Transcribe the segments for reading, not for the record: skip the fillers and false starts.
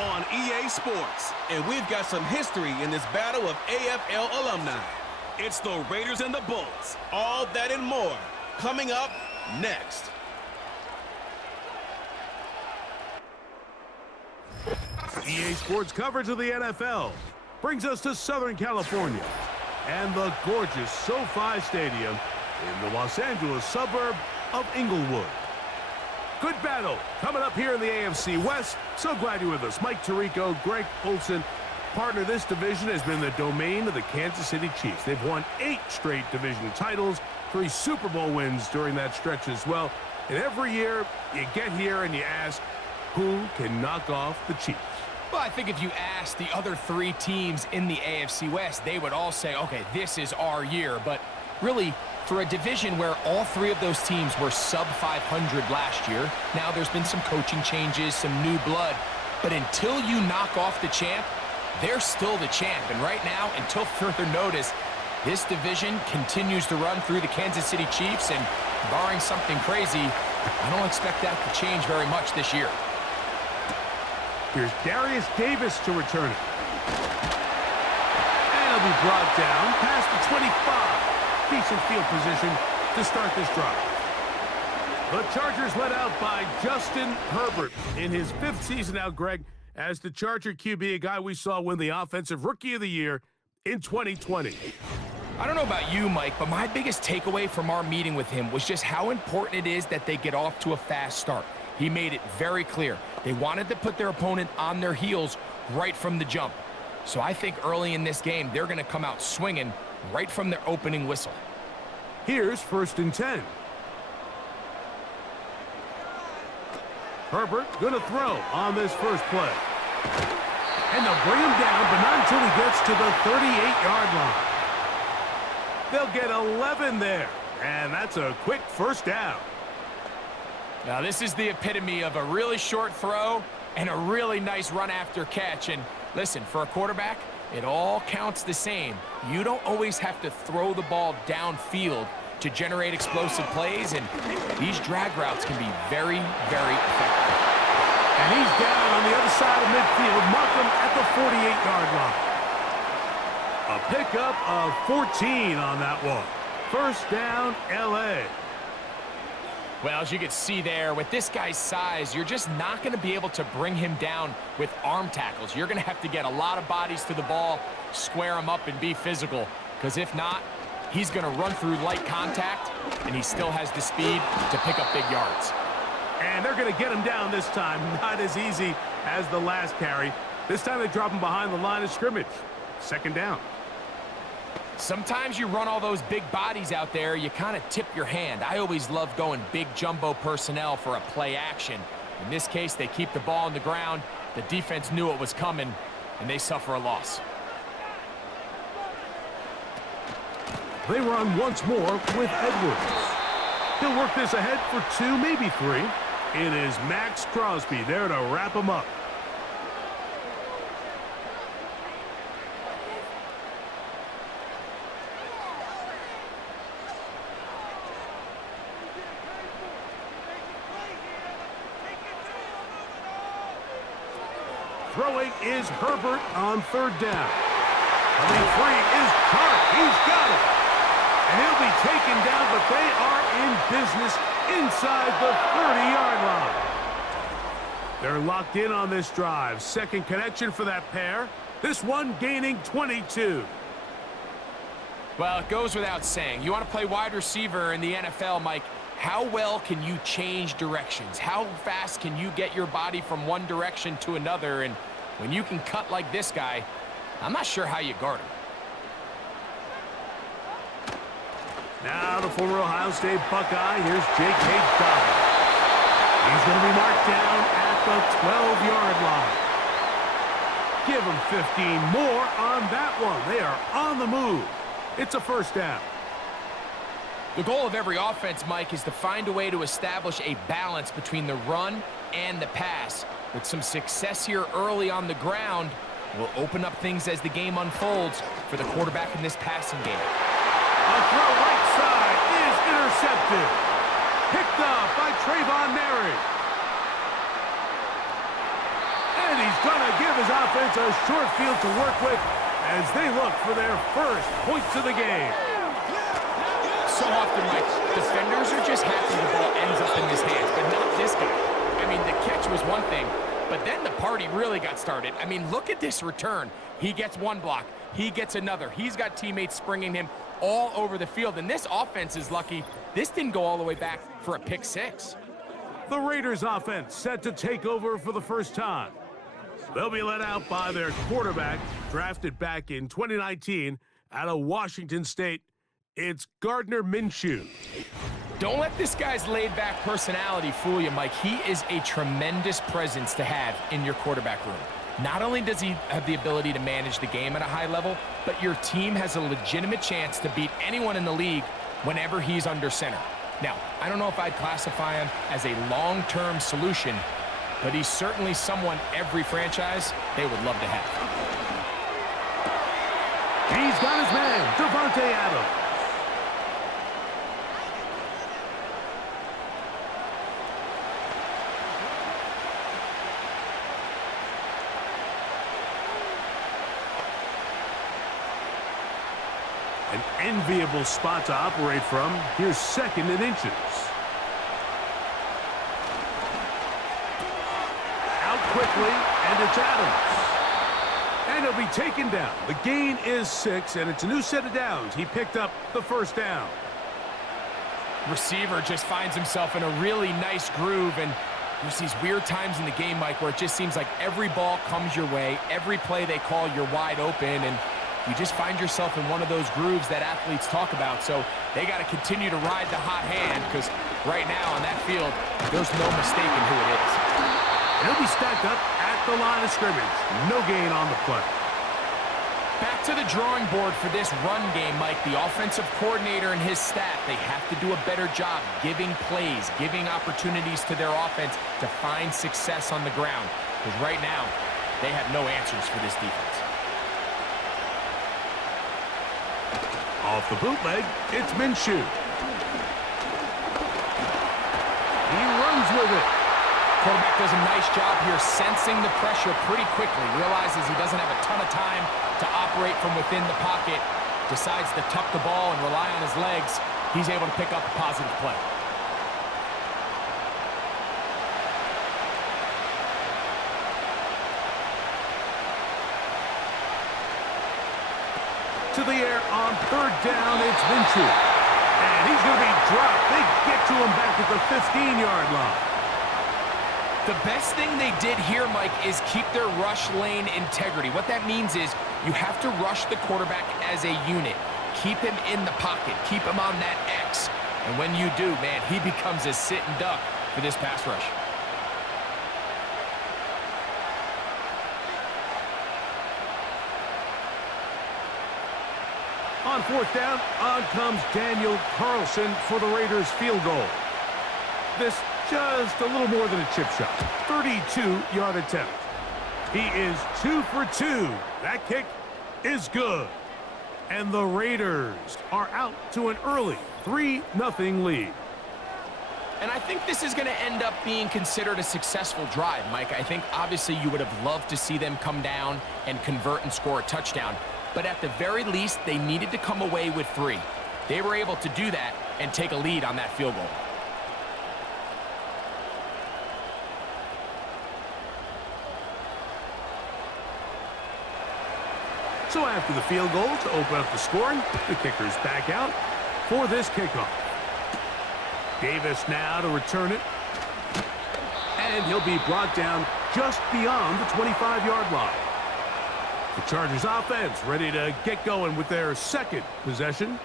on EA Sports. And we've got some history in this battle of AFL alumni. It's the Raiders and the Bulls. All that and more coming up next. EA Sports coverage of the NFL brings us to Southern California and the gorgeous SoFi Stadium in the Los Angeles suburb of Inglewood. Good battle coming up here in the AFC West. So glad you're with us. Mike Tirico, Greg Olson. Partner, this division has been the domain of the Kansas City Chiefs. They've won 8 straight division titles, 3 Super Bowl wins during that stretch as well. And every year, you get here and you ask, who can knock off the Chiefs? Well, I think if you ask the other 3 teams in the AFC West, they would all say, okay, this is our year. But really, for a division where all 3 of those teams were sub 500 last year, now there's been some coaching changes, some new blood. But until you knock off the champ, they're still the champ. And right now, until further notice, this division continues to run through the Kansas City Chiefs. And barring something crazy, I don't expect that to change very much this year. Here's Darius Davis to return it. And it'll be brought down past the 25. Decent field position to start this drive. The Chargers led out by Justin Herbert in his 5th season now, Greg, as the Charger QB, a guy we saw win the Offensive Rookie of the Year in 2020. I don't know about you, Mike, but my biggest takeaway from our meeting with him was just how important it is that they get off to a fast start. He made it very clear. They wanted to put their opponent on their heels right from the jump. So I think early in this game, they're going to come out swinging right from their opening whistle. Here's 1st and 10. Herbert going to throw on this first play. And they'll bring him down, but not until he gets to the 38-yard line. They'll get 11 there, and that's a quick first down. Now, this is the epitome of a really short throw and a really nice run after catch. And listen, for a quarterback, it all counts the same. You don't always have to throw the ball downfield to generate explosive plays, and these drag routes can be very, very effective. And he's down on the other side of midfield, mark him at the 48-yard line. A pickup of 14 on that one. First down, L.A. Well, as you can see there, with this guy's size, you're just not going to be able to bring him down with arm tackles. You're going to have to get a lot of bodies to the ball, square him up, and be physical. Because if not, he's going to run through light contact, and he still has the speed to pick up big yards. And they're going to get him down this time. Not as easy as the last carry. This time they drop him behind the line of scrimmage. 2nd down. Sometimes you run all those big bodies out there, you kind of tip your hand. I always love going big jumbo personnel for a play action. In this case, they keep the ball on the ground. The defense knew it was coming, and they suffer a loss. They run once more with Edwards. He'll work this ahead for 2, maybe 3. It is Max Crosby there to wrap him up. Throwing is Herbert on 3rd down. Coming free is Clark. He's got it. And he'll be taken down, but they are in business inside the 30-yard line. They're locked in on this drive. 2nd connection for that pair. This one gaining 22. Well, it goes without saying. You want to play wide receiver in the NFL, Mike. How well can you change directions? How fast can you get your body from one direction to another? And when you can cut like this guy, I'm not sure how you guard him. Now the former Ohio State Buckeye, here's J.K. Dobbins. He's going to be marked down at the 12-yard line. Give him 15 more on that one. They are on the move. It's a first down. The goal of every offense, Mike, is to find a way to establish a balance between the run and the pass. With some success here early on the ground, will open up things as the game unfolds for the quarterback in this passing game. A throw right side is intercepted. Picked up by Trayvon Merritt. And he's going to give his offense a short field to work with as they look for their first points of the game. So often, Mike, defenders are just happy the ball ends up in his hands, but not this guy. I mean, the catch was one thing, but then the party really got started. I mean, look at this return. He gets one block. He gets another. He's got teammates springing him all over the field, and this offense is lucky this didn't go all the way back for a pick six. The Raiders offense set to take over for the first time. They'll be led out by their quarterback, drafted back in 2019 out of Washington State. It's Gardner Minshew. Don't let this guy's laid-back personality fool you, Mike. He is a tremendous presence to have in your quarterback room. Not only does he have the ability to manage the game at a high level, but your team has a legitimate chance to beat anyone in the league whenever he's under center. Now, I don't know if I'd classify him as a long-term solution, but he's certainly someone every franchise they would love to have. He's got his man, Devontae Adams. An enviable spot to operate from. Here's second and inches. Out quickly, and it's Adams. And he'll be taken down. The gain is 6, and it's a new set of downs. He picked up the first down. Receiver just finds himself in a really nice groove, and there's these weird times in the game, Mike, where it just seems like every ball comes your way, every play they call, you're wide open, and you just find yourself in one of those grooves that athletes talk about. So they got to continue to ride the hot hand, because right now on that field, there's no mistaking who it is. He'll be stacked up at the line of scrimmage. No gain on the play. Back to the drawing board for this run game, Mike. The offensive coordinator and his staff, they have to do a better job giving plays, giving opportunities to their offense to find success on the ground. Because right now, they have no answers for this defense. Off the bootleg, it's Minshew. He runs with it. Quarterback does a nice job here sensing the pressure pretty quickly. Realizes he doesn't have a ton of time to operate from within the pocket. Decides to tuck the ball and rely on his legs. He's able to pick up a positive play. To the air on third down, it's Minshew. And he's going to be dropped. They get to him back at the 15-yard line. The best thing they did here, Mike, is keep their rush lane integrity. What that means is you have to rush the quarterback as a unit. Keep him in the pocket. Keep him on that X. And when you do, man, he becomes a sitting duck for this pass rush. On fourth down, on comes Daniel Carlson for the Raiders field goal. This just a little more than a chip shot. 32-yard attempt. He is 2 for 2. That kick is good. And the Raiders are out to an early 3-0 lead. And I think this is going to end up being considered a successful drive, Mike. I think obviously you would have loved to see them come down and convert and score a touchdown. But at the very least, they needed to come away with 3. They were able to do that and take a lead on that field goal. So after the field goal to open up the scoring, the kicker's back out for this kickoff. Davis now to return it. And he'll be brought down just beyond the 25-yard line. The Chargers offense ready to get going with their second possession.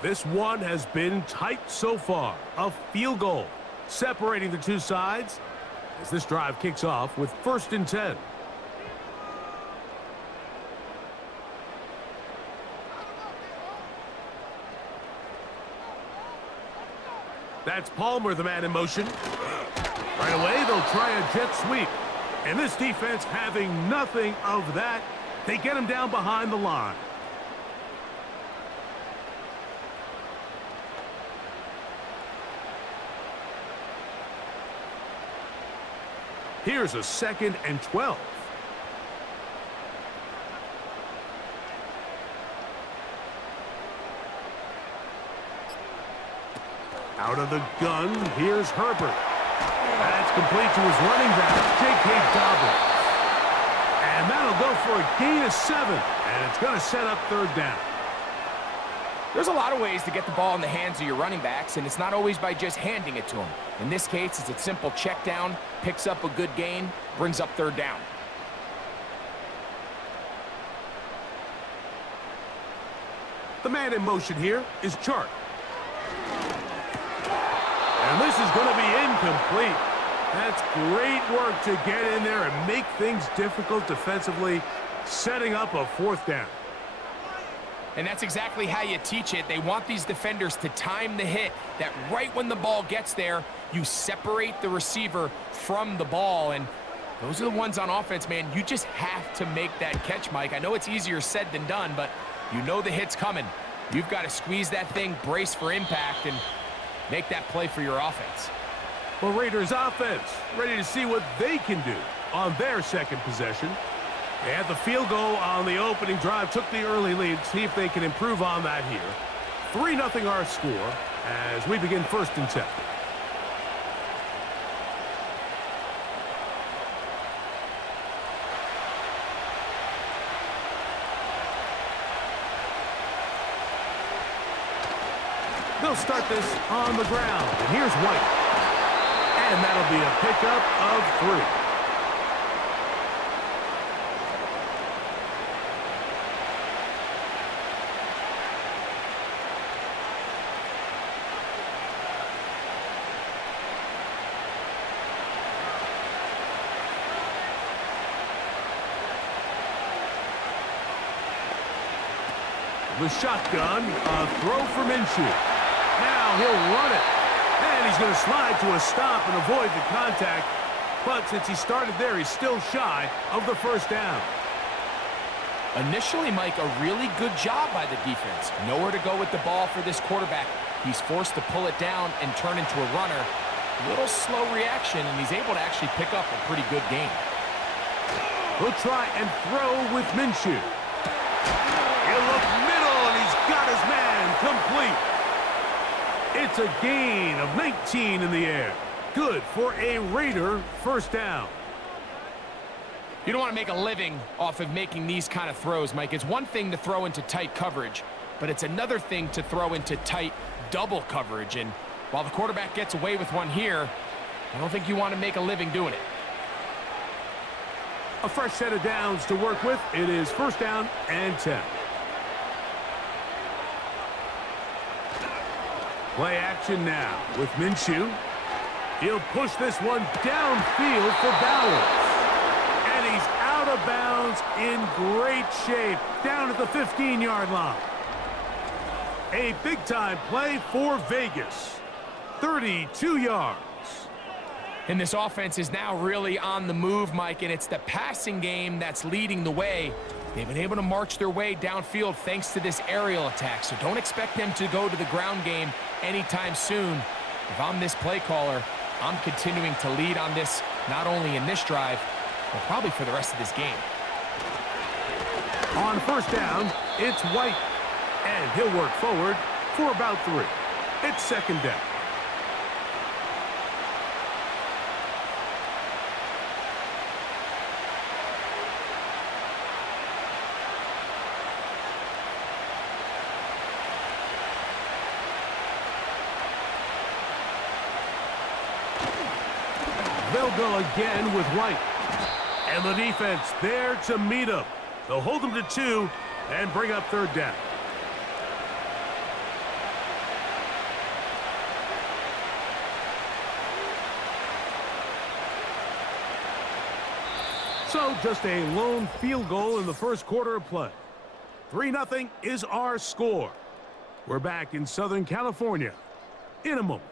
This one has been tight so far. A field goal separating the two sides as this drive kicks off with 1st and 10. That's Palmer, the man in motion. Right away, they'll try a jet sweep. And this defense having nothing of that. They get him down behind the line. Here's a 2nd and 12. Out of the gun, here's Herbert. That's complete to his running back, J.K. Dobbins. And that'll go for a gain of 7, and it's going to set up third down. There's a lot of ways to get the ball in the hands of your running backs, and it's not always by just handing it to them. In this case, it's a simple check down, picks up a good gain, brings up third down. The man in motion here is Chark. And this is going to be incomplete. That's great work to get in there and make things difficult defensively, setting up a fourth down. And that's exactly how you teach it. They want these defenders to time the hit, that right when the ball gets there, you separate the receiver from the ball. And those are the ones on offense, man. You just have to make that catch, Mike. I know it's easier said than done, but you know the hit's coming. You've got to squeeze that thing, brace for impact, and make that play for your offense. Well, Raiders offense ready to see what they can do on their second possession. They had the field goal on the opening drive, took the early lead. See if they can improve on that here. 3-0 our score as we begin 1st and 10. They'll start this on the ground, and here's White. And that'll be a pickup of 3. The shotgun, a throw for Minshew. Now he'll run it. And he's going to slide to a stop and avoid the contact. But since he started there, he's still shy of the first down. Initially, Mike, a really good job by the defense. Nowhere to go with the ball for this quarterback. He's forced to pull it down and turn into a runner. A little slow reaction, and he's able to actually pick up a pretty good gain. He'll try and throw with Minshew. He'll look middle, and he's got his man complete. It's a gain of 19 in the air. Good for a Raider first down. You don't want to make a living off of making these kind of throws, Mike. It's one thing to throw into tight coverage, but it's another thing to throw into tight double coverage. And while the quarterback gets away with one here, I don't think you want to make a living doing it. A fresh set of downs to work with. It is 1st down and 10. Play action now with Minshew. He'll push this one downfield for Bowers. And he's out of bounds in great shape down at the 15-yard line. A big-time play for Vegas. 32 yards. And this offense is now really on the move, Mike, and it's the passing game that's leading the way. They've been able to march their way downfield thanks to this aerial attack, so don't expect them to go to the ground game anytime soon. If I'm this play caller, I'm continuing to lead on this, not only in this drive, but probably for the rest of this game. On 1st down, it's White, and he'll work forward for about 3. It's 2nd down. They'll go again with White. And the defense there to meet him. They'll hold him to 2 and bring up 3rd down. So just a lone field goal in the first quarter of play. 3-0 is our score. We're back in Southern California in a moment.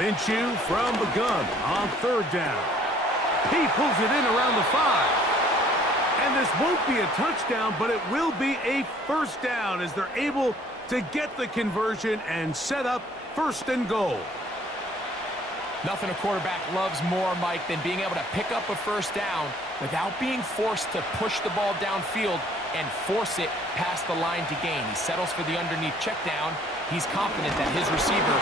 Minshew from the gun on 3rd down. He pulls it in around the 5. And this won't be a touchdown, but it will be a first down as they're able to get the conversion and set up first and goal. Nothing a quarterback loves more, Mike, than being able to pick up a first down without being forced to push the ball downfield and force it past the line to gain. He settles for the underneath check down. He's confident that his receiver...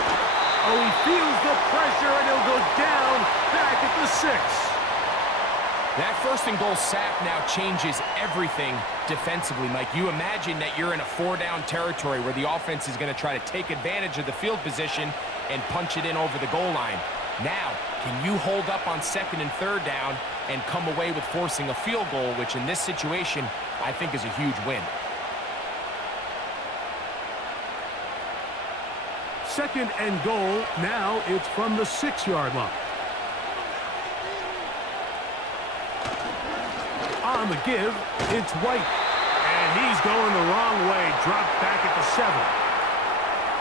Oh, he feels the pressure, and he'll go down back at the 6. That first and goal sack now changes everything defensively, Mike. You imagine that you're in a 4-down territory where the offense is going to try to take advantage of the field position and punch it in over the goal line. Now, can you hold up on 2nd and 3rd down and come away with forcing a field goal, which in this situation, I think is a huge win. 2nd and goal. Now it's from the 6-yard line. On the give, it's White. And he's going the wrong way. Dropped back at the 7.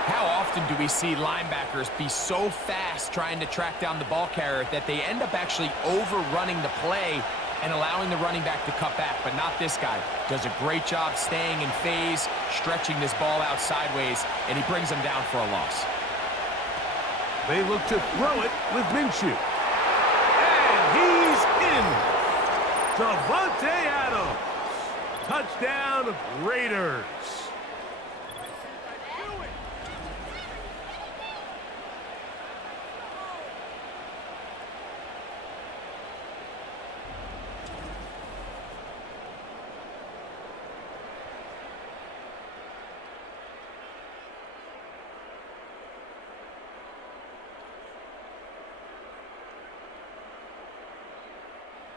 How often do we see linebackers be so fast trying to track down the ball carrier that they end up actually overrunning the play and allowing the running back to cut back? But not this guy. Does a great job staying in phase, stretching this ball out sideways, and he brings them down for a loss. They look to throw it with Minshew. And he's in. Davante Adams. Touchdown, Raiders.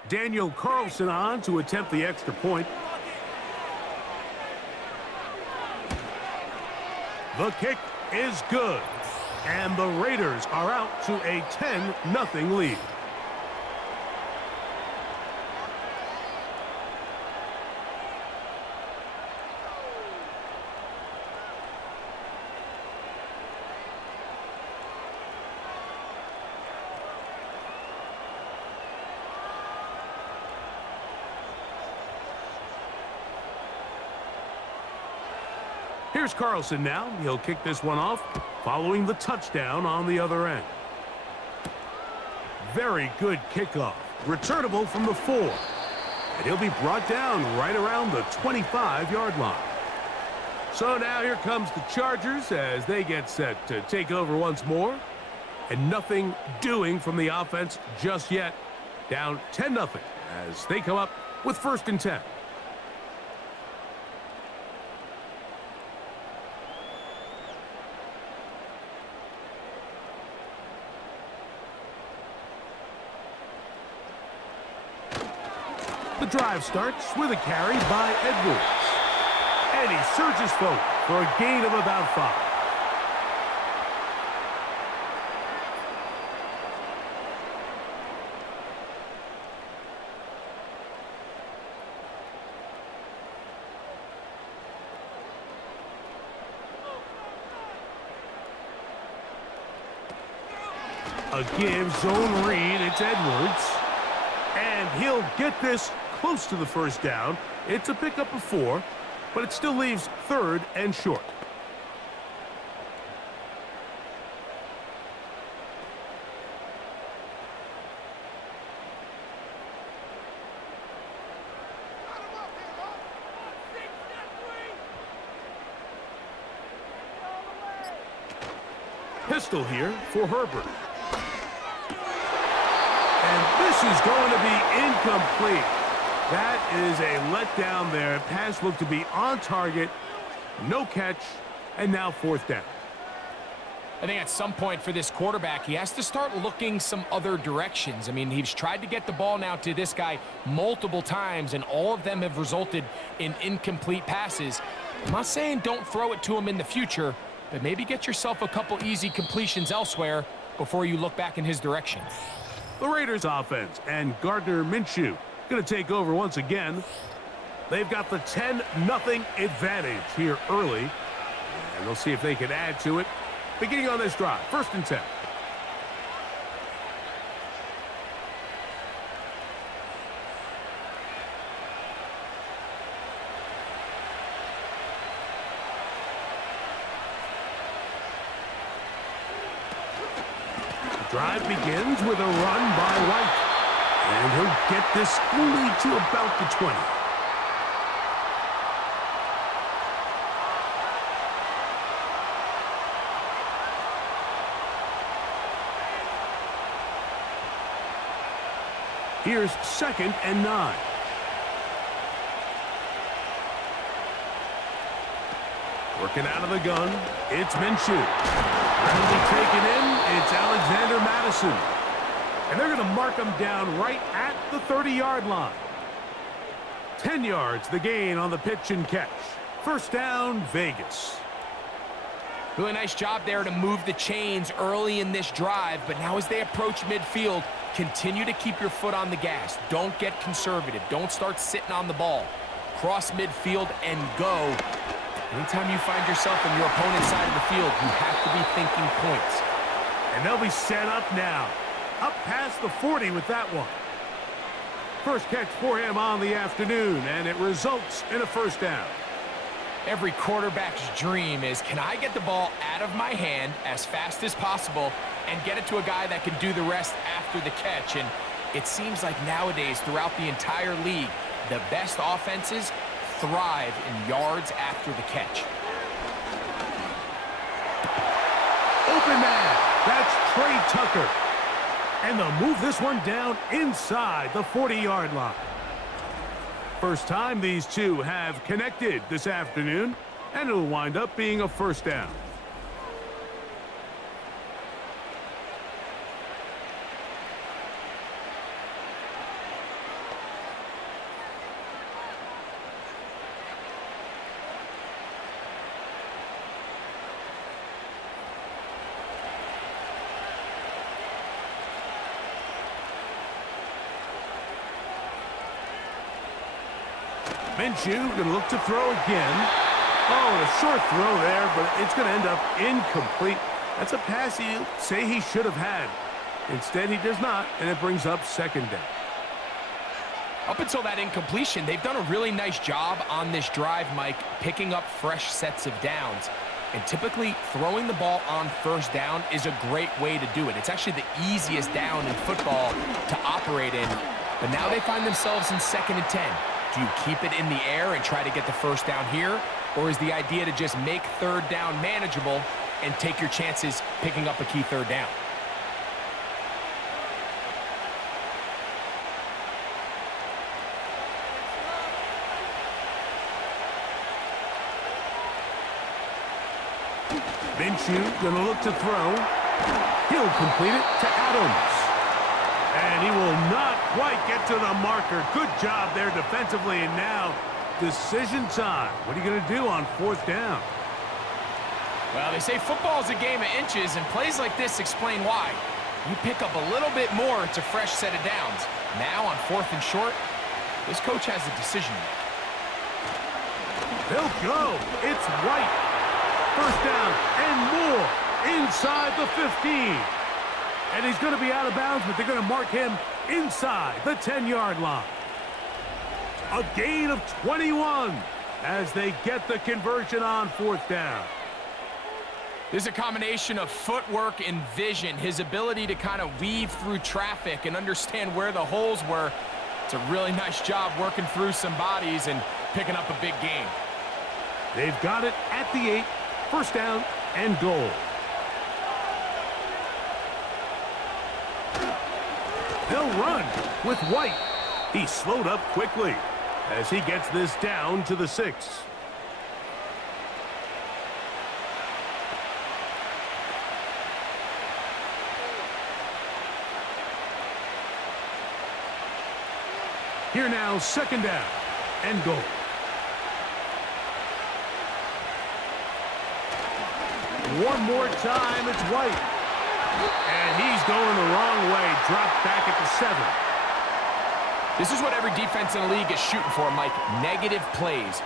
Daniel Carlson on to attempt the extra point. The kick is good. And the Raiders are out to a 10-0 lead. Here's Carlson now. He'll kick this one off, following the touchdown on the other end. Very good kickoff. Returnable from the 4. And he'll be brought down right around the 25-yard line. So now here comes the Chargers as they get set to take over once more. And nothing doing from the offense just yet. Down 10-0 as they come up with 1st and 10. The drive starts with a carry by Edwards. And he surges forward for a gain of about 5. A give zone read. It's Edwards. And he'll get this close to the first down. It's a pickup of 4, but it still leaves 3rd and short. Pistol here for Herbert. And this is going to be incomplete. That is a letdown there. Pass looked to be on target. No catch. And now 4th down. I think at some point for this quarterback, he has to start looking some other directions. I mean, he's tried to get the ball now to this guy multiple times, and all of them have resulted in incomplete passes. I'm not saying don't throw it to him in the future, but maybe get yourself a couple easy completions elsewhere before you look back in his direction. The Raiders offense and Gardner Minshew going to take over once again. They've got the 10-0 advantage here early. And they'll see if they can add to it. Beginning on this drive, 1st and 10. Drive begins with a run by White. And he'll get this only to about the 20. Here's 2nd and 9. Working out of the gun, it's Minshew. Finally taken in, it's Alexander Madison. And they're going to mark him down right at the 30-yard line. 10 yards the gain on the pitch and catch. First down, Vegas. Really nice job there to move the chains early in this drive, but now as they approach midfield, continue to keep your foot on the gas. Don't get conservative. Don't start sitting on the ball. Cross midfield and go. Anytime you find yourself on your opponent's side of the field, you have to be thinking points. And they'll be set up now. Up past the 40 with that one. First catch for him on the afternoon, and it results in a first down. Every quarterback's dream is, can I get the ball out of my hand as fast as possible and get it to a guy that can do the rest after the catch? And it seems like nowadays, throughout the entire league, the best offenses thrive in yards after the catch. Open man, that's Trey Tucker. And they'll move this one down inside the 40-yard line. First time these two have connected this afternoon, and it'll wind up being a first down. Minshew going to look to throw again. Oh, a short throw there, but it's going to end up incomplete. That's a pass he'll say he should have had. Instead, he does not, and it brings up second down. Up until that incompletion, they've done a really nice job on this drive, Mike, picking up fresh sets of downs. And typically, throwing the ball on first down is a great way to do it. It's actually the easiest down in football to operate in. But now they find themselves in 2nd and 10. Do you keep it in the air and try to get the first down here? Or is the idea to just make third down manageable and take your chances picking up a key third down? Minshew going to look to throw. He'll complete it to Adams. And he will not quite get to the marker. Good job there defensively. And now, decision time. What are you going to do on 4th down? Well, they say football is a game of inches, and plays like this explain why. You pick up a little bit more, it's a fresh set of downs. Now, on 4th and short, this coach has a decision to make. He'll go. It's White. First down and more inside the 15. And he's going to be out of bounds, but they're going to mark him inside the 10-yard line. A gain of 21 as they get the conversion on 4th down. This is a combination of footwork and vision, his ability to kind of weave through traffic and understand where the holes were. It's a really nice job working through some bodies and picking up a big gain. They've got it at the 8, first down and goal. They'll run with White. He slowed up quickly as he gets this down to the 6. Here now, 2nd down and goal. One more time, it's White. And he's going the wrong way, dropped back at the 7. This is what every defense in the league is shooting for, Mike. Negative plays.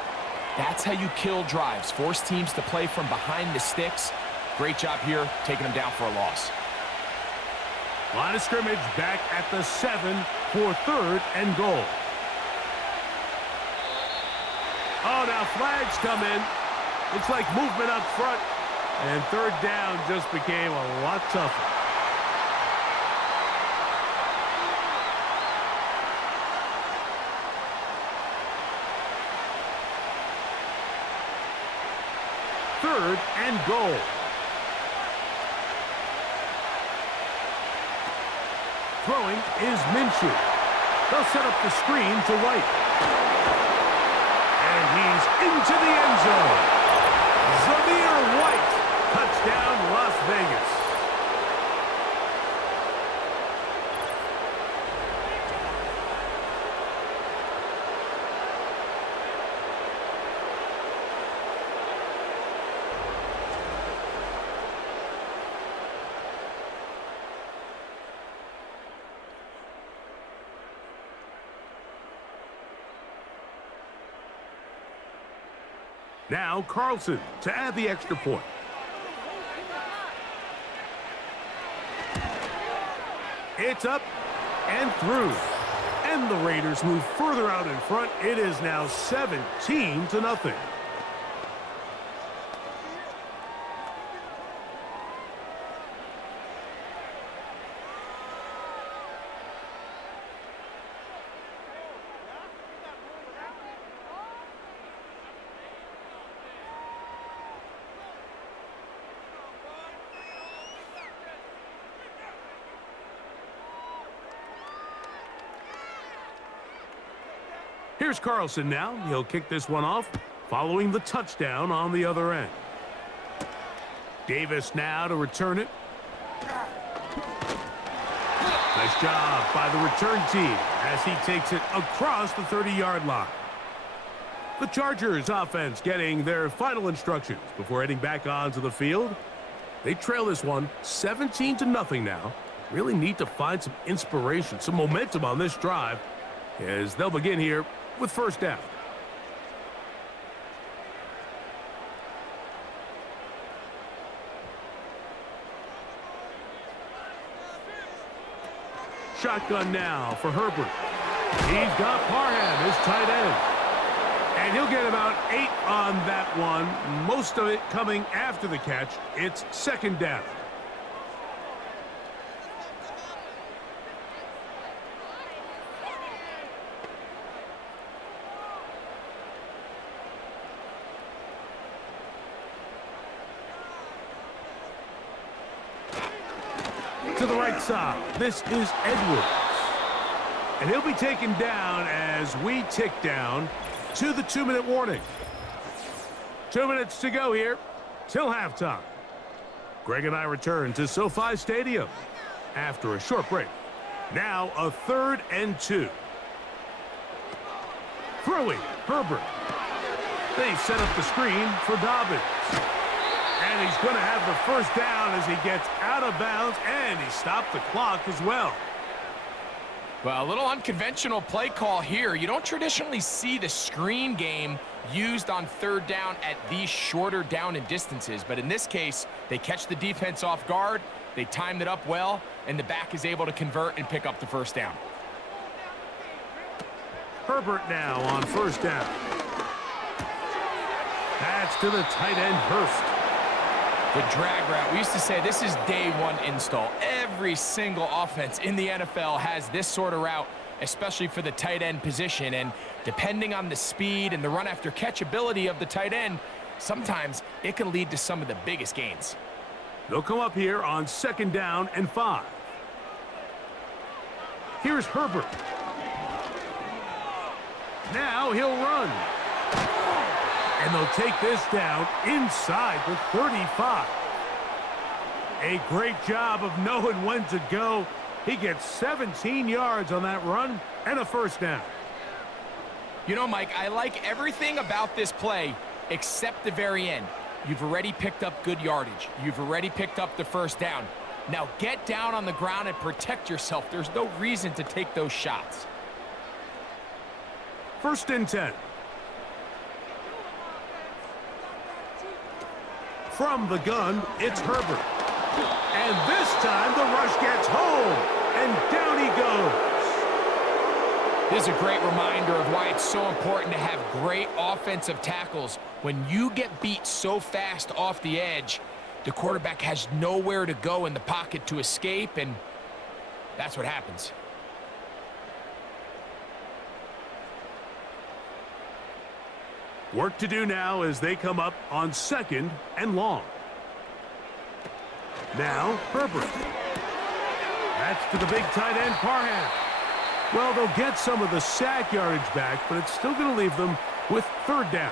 That's how you kill drives. Force teams to play from behind the sticks. Great job here, taking them down for a loss. Line of scrimmage back at the 7 for 3rd and goal. Oh, now flags come in. Looks like movement up front. And 3rd down just became a lot tougher. 3rd and goal. Throwing is Minshew. They'll set up the screen to White. And he's into the end zone. Zamir White. Touchdown, Las Vegas. Now Carlson to add the extra point. It's up and through. And the Raiders move further out in front. It is now 17-0. Here's Carlson now. He'll kick this one off, following the touchdown on the other end. Davis now to return it. Nice job by the return team as he takes it across the 30-yard line. The Chargers offense getting their final instructions before heading back onto the field. They trail this one 17-0 now. Really need to find some inspiration, some momentum on this drive as they'll begin here with first down. Shotgun now for Herbert. He's got Parham, his tight end. And he'll get about 8 on that one, most of it coming after the catch. It's second down. To the right side, this is Edwards. And he'll be taken down as we tick down to the 2-minute warning. 2 minutes to go here till halftime. Greg and I return to SoFi Stadium after a short break. Now a 3rd and 2. Throwing, Herbert. They set up the screen for Dobbins. And he's going to have the first down as he gets out of bounds, and he stopped the clock as well. Well, a little unconventional play call here. You don't traditionally see the screen game used on 3rd down at these shorter down and distances. But in this case, they catch the defense off guard, they timed it up well, and the back is able to convert and pick up the first down. Herbert now on first down. That's to the tight end, Hurst. The drag route. We used to say this is day one install. Every single offense in the NFL has this sort of route, especially for the tight end position. And depending on the speed and the run after catch ability of the tight end, sometimes it can lead to some of the biggest gains. They'll come up here on 2nd down and 5. Here's Herbert. Now he'll run. And they'll take this down inside the 35. A great job of knowing when to go. He gets 17 yards on that run and a first down. You know, Mike, I like everything about this play except the very end. You've already picked up good yardage. You've already picked up the first down. Now get down on the ground and protect yourself. There's no reason to take those shots. 1st and 10. From the gun, it's Herbert. And this time the rush gets home. And down he goes. This is a great reminder of why it's so important to have great offensive tackles. When you get beat so fast off the edge, the quarterback has nowhere to go in the pocket to escape, and that's what happens. Work to do now as they come up on 2nd and long. Now, Herbert. That's to the big tight end, Parham. Well, they'll get some of the sack yardage back, but it's still going to leave them with 3rd down.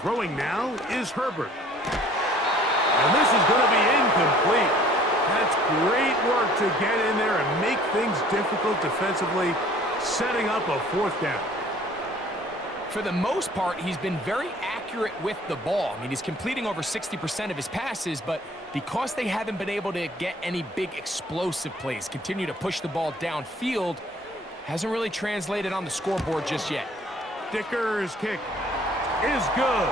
Throwing now is Herbert. And this is going to be incomplete. That's great work to get in there and make things difficult defensively, setting up a 4th down. For the most part, he's been very accurate with the ball. I mean, he's completing over 60% of his passes, but because they haven't been able to get any big explosive plays, continue to push the ball downfield, hasn't really translated on the scoreboard just yet. Dicker's kick is good.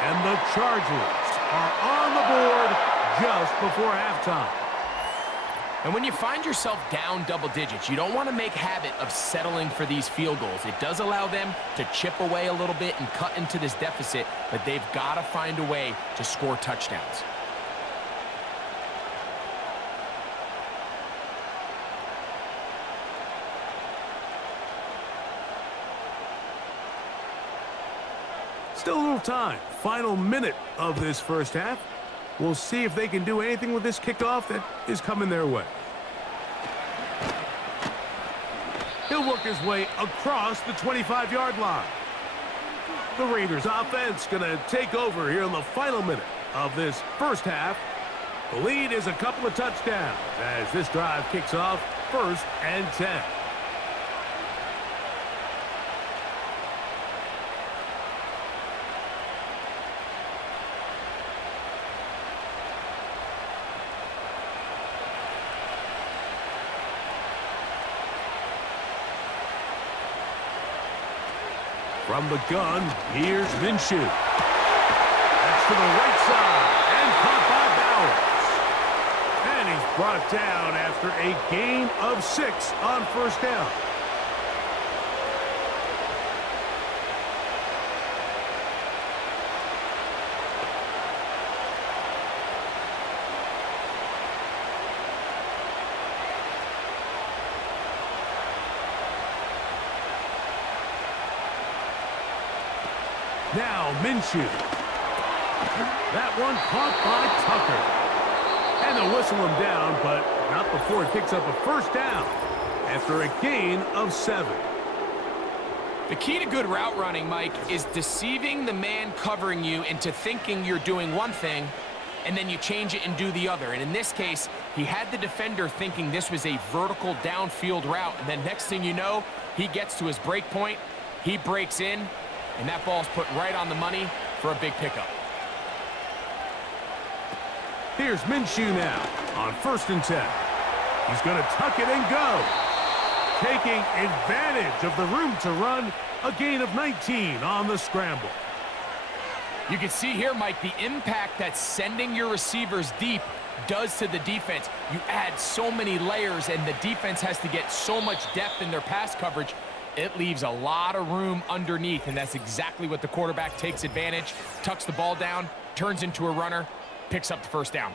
And the Chargers are on the board just before halftime. And when you find yourself down double digits, you don't want to make habit of settling for these field goals. It does allow them to chip away a little bit and cut into this deficit, but they've got to find a way to score touchdowns. Still a little time. Final minute of this first half. We'll see if they can do anything with this kickoff that is coming their way. He'll work his way across the 25-yard line. The Raiders offense going to take over here in the final minute of this first half. The lead is a couple of touchdowns as this drive kicks off 1st and 10. From the gun, here's Minshew. That's to the right side and caught by Bowers. And he's brought down after a gain of 6 on 1st down. Now Minshew. That one caught by Tucker. And they'll whistle him down, but not before it picks up a 1st down after a gain of 7. The key to good route running, Mike, is deceiving the man covering you into thinking you're doing one thing, and then you change it and do the other. And in this case, he had the defender thinking this was a vertical downfield route, and then next thing you know, he gets to his break point, he breaks in, and that ball's put right on the money for a big pickup. Here's Minshew now on 1st and 10. He's going to tuck it and go. Taking advantage of the room to run, a gain of 19 on the scramble. You can see here, Mike, the impact that sending your receivers deep does to the defense. You add so many layers, and the defense has to get so much depth in their pass coverage. It leaves a lot of room underneath, and that's exactly what the quarterback takes advantage, tucks the ball down, turns into a runner, picks up the 1st down.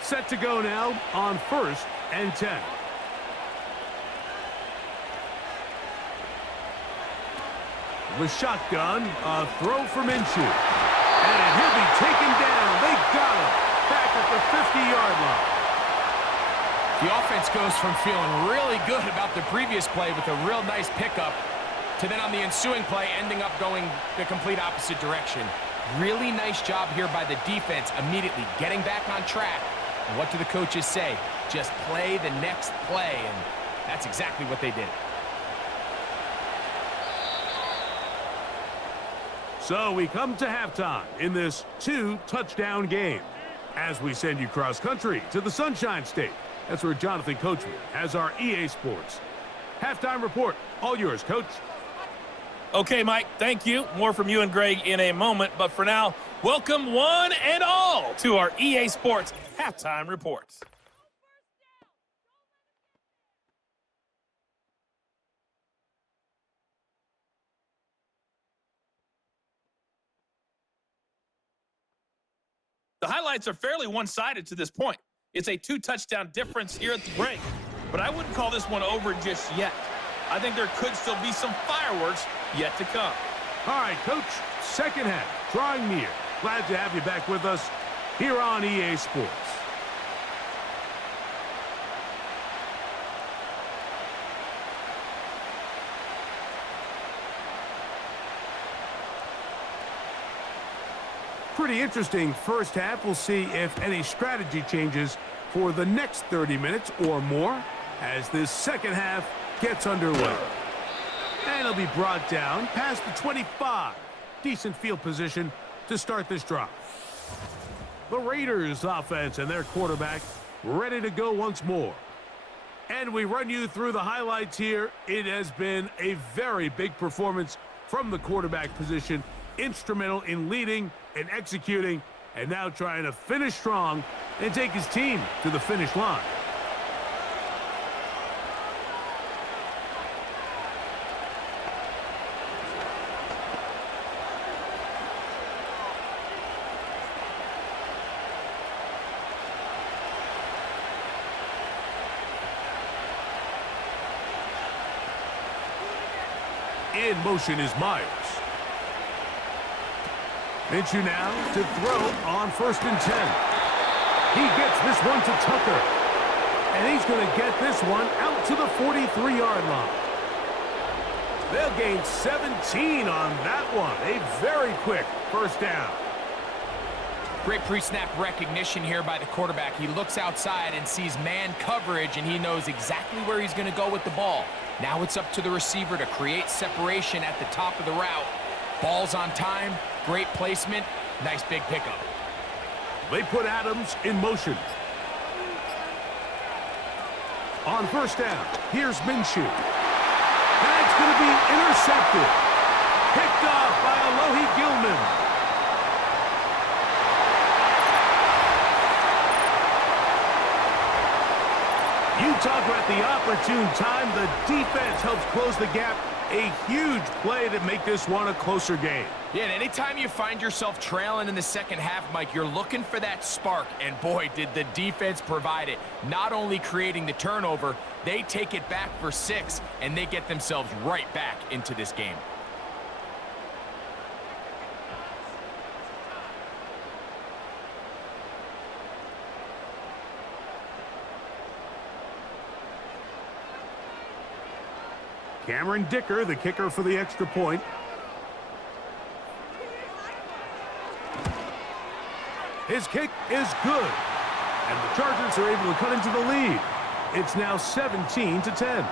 Set to go now on 1st and 10. The shotgun, a throw for Minshew. And he'll be taken down. They got him back at the 50-yard line. The offense goes from feeling really good about the previous play with a real nice pickup to then on the ensuing play ending up going the complete opposite direction. Really nice job here by the defense immediately getting back on track. And what do the coaches say? Just play the next play, and that's exactly what they did. So we come to halftime in this 2-touchdown game as we send you cross-country to the Sunshine State. That's where Jonathan Coachman has our EA Sports Halftime report. All yours, Coach. Okay, Mike, thank you. More from you and Greg in a moment. But for now, welcome one and all to our EA Sports Halftime Reports. The highlights are fairly one-sided to this point. It's a 2-touchdown difference here at the break. But I wouldn't call this one over just yet. I think there could still be some fireworks yet to come. All right, Coach. Second half, drawing near. Glad to have you back with us here on EA Sports. Pretty interesting first half. We'll see if any strategy changes for the next 30 minutes or more as this second half gets underway. And it'll be brought down past the 25. Decent field position to start this drive. The Raiders offense and their quarterback ready to go once more. And we run you through the highlights here. It has been a very big performance from the quarterback position. Instrumental in leading and executing, and now trying to finish strong and take his team to the finish line. In motion is Myers. Minshew now to throw on 1st and 10. He gets this one to Tucker. And he's going to get this one out to the 43-yard line. They'll gain 17 on that one. A very quick first down. Great pre-snap recognition here by the quarterback. He looks outside and sees man coverage, and he knows exactly where he's going to go with the ball. Now it's up to the receiver to create separation at the top of the route. Ball's on time, great placement, nice big pickup. They put Adams in motion. On 1st down, here's Minshew. That's going to be intercepted. Picked off by Alohi Gilman. You talk about the opportune time. The defense helps close the gap. A huge play to make this one a closer game. Yeah, and anytime you find yourself trailing in the second half, Mike, you're looking for that spark. And boy, did the defense provide it. Not only creating the turnover, they take it back for 6, and they get themselves right back into this game. Cameron Dicker, the kicker for the extra point. His kick is good. And the Chargers are able to cut into the lead. It's now 17-10.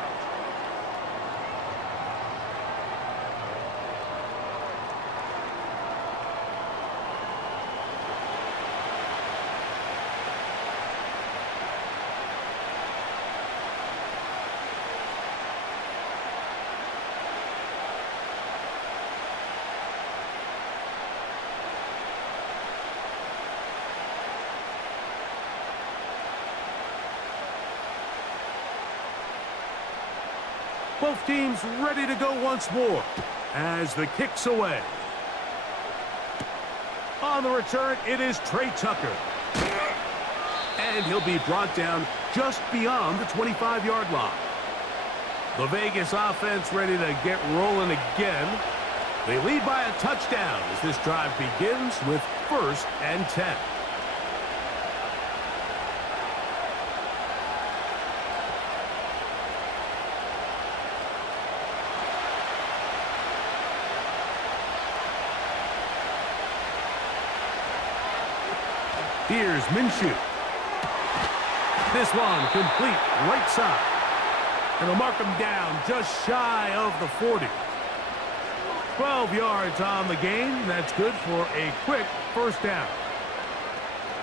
Both teams ready to go once more as the kick's away. On the return, it is Trey Tucker. And he'll be brought down just beyond the 25-yard line. The Vegas offense ready to get rolling again. They lead by a touchdown as this drive begins with 1st and 10. Here's Minshew. This one complete right side. And they'll mark him down just shy of the 40. 12 yards on the game. That's good for a quick first down.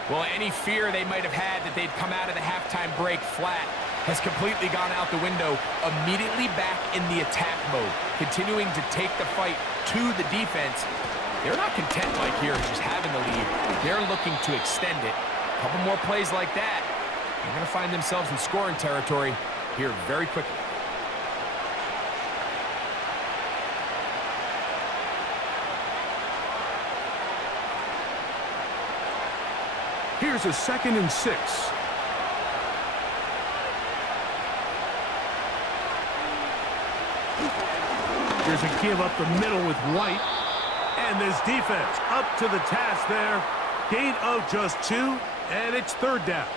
Well, any fear they might have had that they'd come out of the halftime break flat, has completely gone out the window, immediately back in the attack mode, continuing to take the fight to the defense. They're not content like here, just having the lead. They're looking to extend it. A couple more plays like that, they're going to find themselves in scoring territory here very quickly. Here's a 2nd and 6. Here's a give up the middle with White. And this defense up to the task there. Gain of just 2, and it's 3rd down.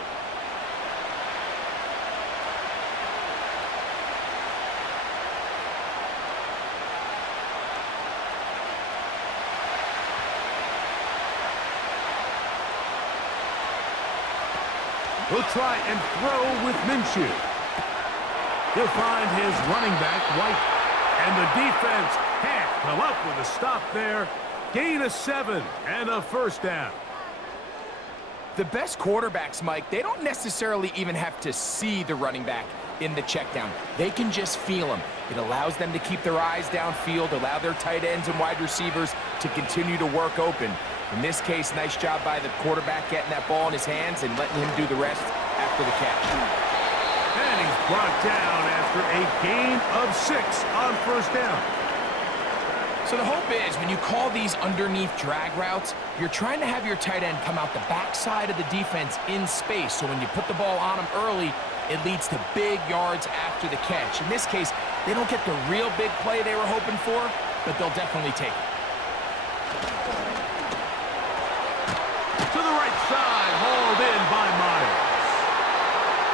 He'll try and throw with Minshew. He'll find his running back, White. And the defense can't come up with a stop there. Gain of 7 and a 1st down. The best quarterbacks, Mike, they don't necessarily even have to see the running back in the check down. They can just feel him. It allows them to keep their eyes downfield, allow their tight ends and wide receivers to continue to work open. In this case, nice job by the quarterback getting that ball in his hands and letting him do the rest after the catch. And he's brought down after a gain of 6 on 1st down. So the hope is when you call these underneath drag routes, you're trying to have your tight end come out the backside of the defense in space. So when you put the ball on him early, it leads to big yards after the catch. In this case, they don't get the real big play they were hoping for, but they'll definitely take it. To the right side, hauled in by Myers.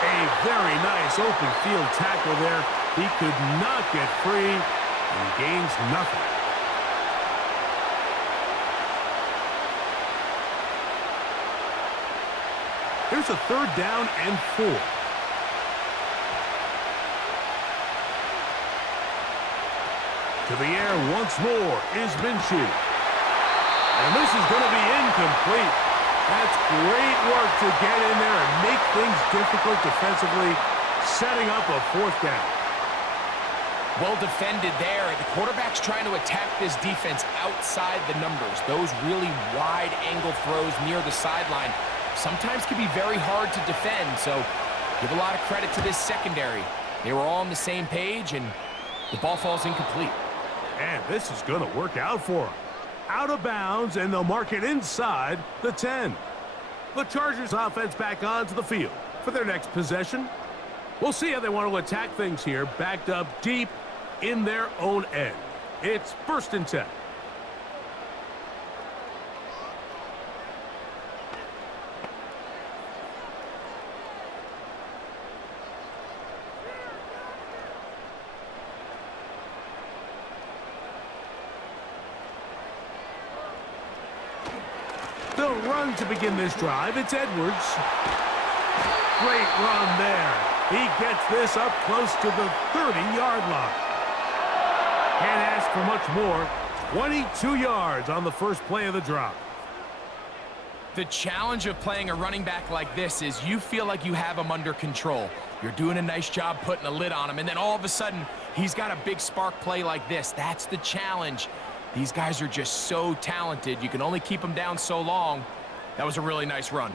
A very nice open field tackle there. He could not get free and gains nothing. Here's a 3rd down and 4. To the air once more is Minshew. And this is going to be incomplete. That's great work to get in there and make things difficult defensively, setting up a 4th down. Well defended there. The quarterback's trying to attack this defense outside the numbers. Those really wide angle throws near the sideline sometimes can be very hard to defend, so give a lot of credit to this secondary. They were all on the same page, and the ball falls incomplete. And this is going to work out for them. Out of bounds, and they'll mark it inside the 10. The Chargers offense back onto the field for their next possession. We'll see how they want to attack things here, backed up deep in their own end. It's 1st and 10. They'll run to begin this drive. It's Edwards. Great run there. He gets this up close to the 30-yard line. Can't ask for much more. 22 yards on the first play of the drive. The challenge of playing a running back like this is you feel like you have him under control. You're doing a nice job putting a lid on him, and then all of a sudden, he's got a big spark play like this. That's the challenge. These guys are just so talented. You can only keep them down so long. That was a really nice run.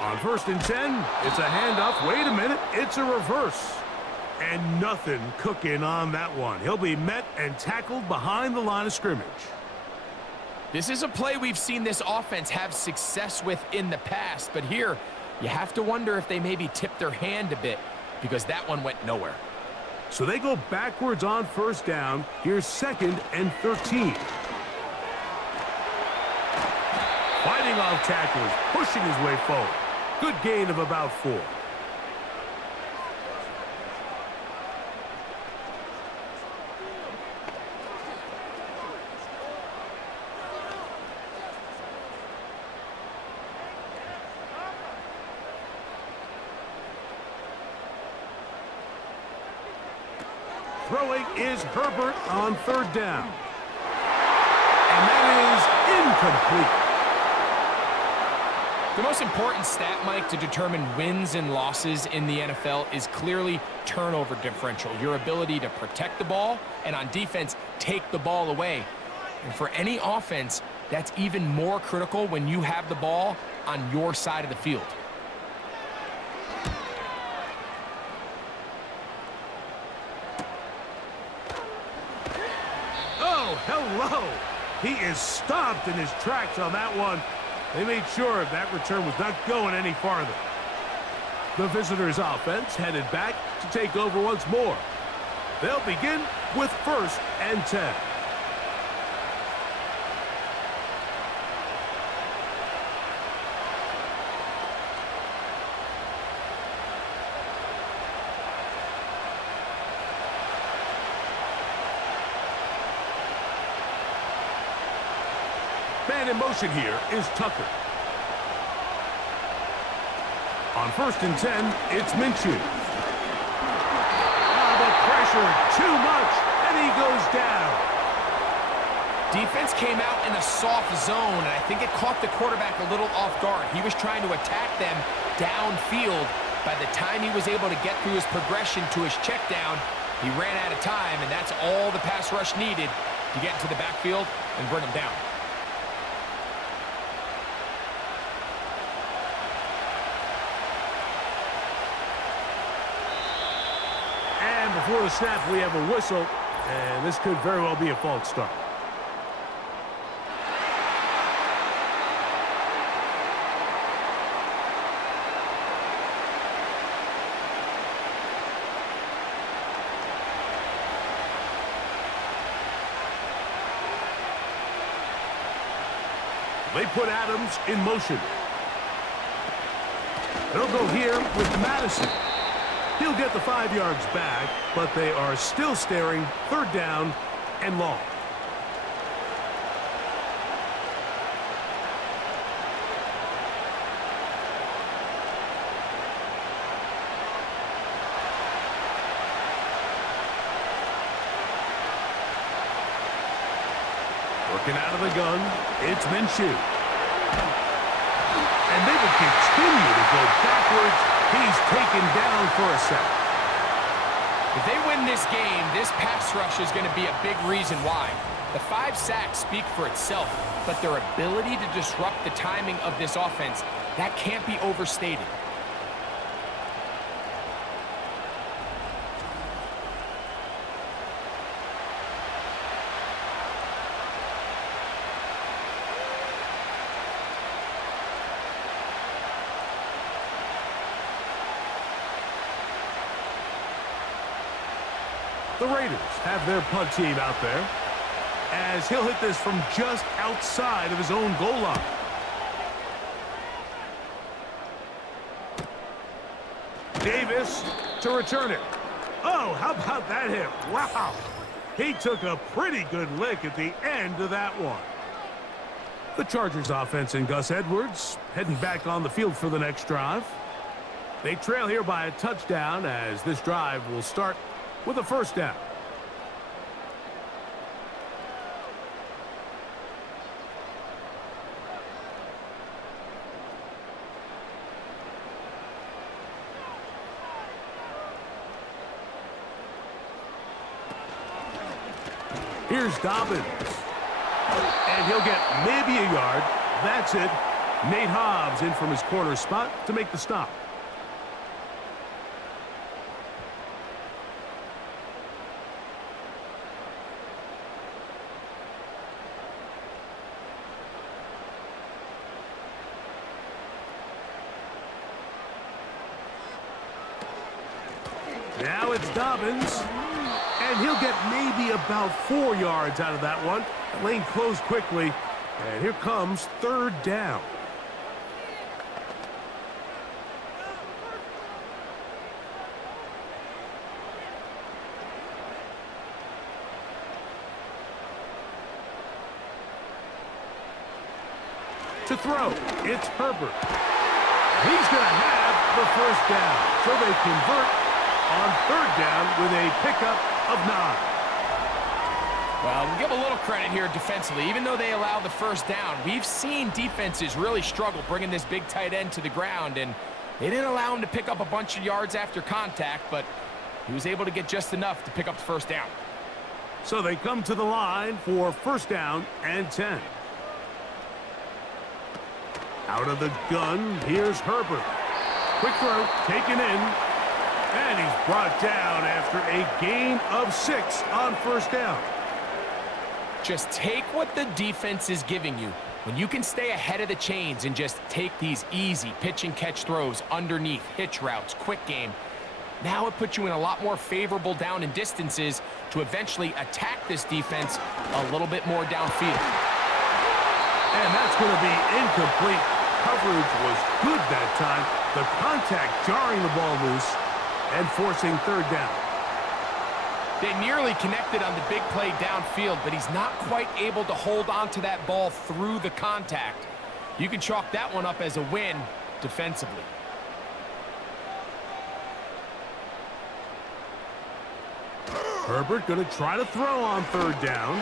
On 1st and 10, it's a handoff. Wait a minute, it's a reverse. And nothing cooking on that one. He'll be met and tackled behind the line of scrimmage. This is a play we've seen this offense have success with in the past, but here, you have to wonder if they maybe tipped their hand a bit because that one went nowhere. So they go backwards on 1st down. Here's 2nd and 13. Fighting off tackles, pushing his way forward. Good gain of about 4. Throwing is Herbert on 3rd down. And that is incomplete. The most important stat, Mike, to determine wins and losses in the NFL is clearly turnover differential, your ability to protect the ball and on defense, take the ball away. And for any offense, that's even more critical when you have the ball on your side of the field. Oh, hello. He is stopped in his tracks on that one. They made sure that return was not going any farther. The visitors' offense headed back to take over once more. They'll begin with 1st and 10. Man in motion here is Tucker. On 1st and 10, it's Minshew. Oh, the pressure, too much, and he goes down. Defense came out in a soft zone, and I think it caught the quarterback a little off guard. He was trying to attack them downfield. By the time he was able to get through his progression to his check down, he ran out of time, and that's all the pass rush needed to get into the backfield and bring him down. Before the snap, we have a whistle, and this could very well be a false start. They put Adams in motion. They'll go here with Madison. He'll get the 5 yards back, but they are still staring 3rd down and long. Working out of the gun, it's Minshew. And they will continue to go backwards. He's taken down for a sack. If they win this game, this pass rush is going to be a big reason why. The 5 sacks speak for itself, but their ability to disrupt the timing of this offense, that can't be overstated. The Raiders have their punt team out there as he'll hit this from just outside of his own goal line. Davis to return it. Oh, how about that hit? Wow. He took a pretty good lick at the end of that one. The Chargers offense and Gus Edwards heading back on the field for the next drive. They trail here by a touchdown as this drive will start with a 1st down. Here's Dobbins. And he'll get maybe a yard. That's it. Nate Hobbs in from his corner spot to make the stop. Now it's Dobbins, and he'll get maybe about 4 yards out of that one. The lane closed quickly, and here comes 3rd down. To throw, it's Herbert. He's going to have the 1st down, so they convert on 3rd down with a pickup of 9. Well, we'll give a little credit here defensively. Even though they allow the first down, we've seen defenses really struggle bringing this big tight end to the ground, and they didn't allow him to pick up a bunch of yards after contact, but he was able to get just enough to pick up the first down. So they come to the line for first down and 10. Out of the gun, here's Herbert. Quick throw, taken in, and he's brought down after a gain of 6 on first down. Just take what the defense is giving you. When you can stay ahead of the chains and just take these easy pitch and catch throws underneath, hitch routes, quick game, now it puts you in a lot more favorable down and distances to eventually attack this defense a little bit more downfield. And that's going to be incomplete. Coverage was good that time. The contact jarring the ball loose and forcing third down. They nearly connected on the big play downfield, but he's not quite able to hold on to that ball through the contact. You can chalk that one up as a win defensively. Herbert going to try to throw on third down.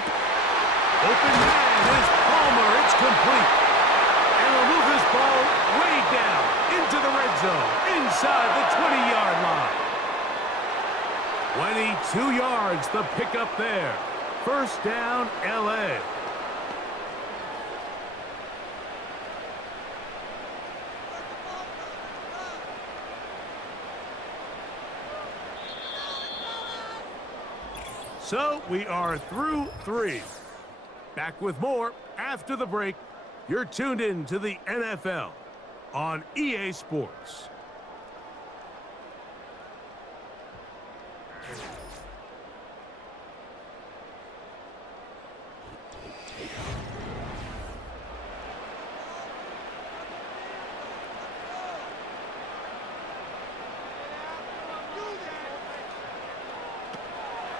Open man is Palmer. It's complete. And he'll move this ball way down into the red zone, inside the 20-yard line. 22 yards, the pickup there. First down, L.A. So we are through 3. Back with more after the break. You're tuned in to the NFL on EA Sports.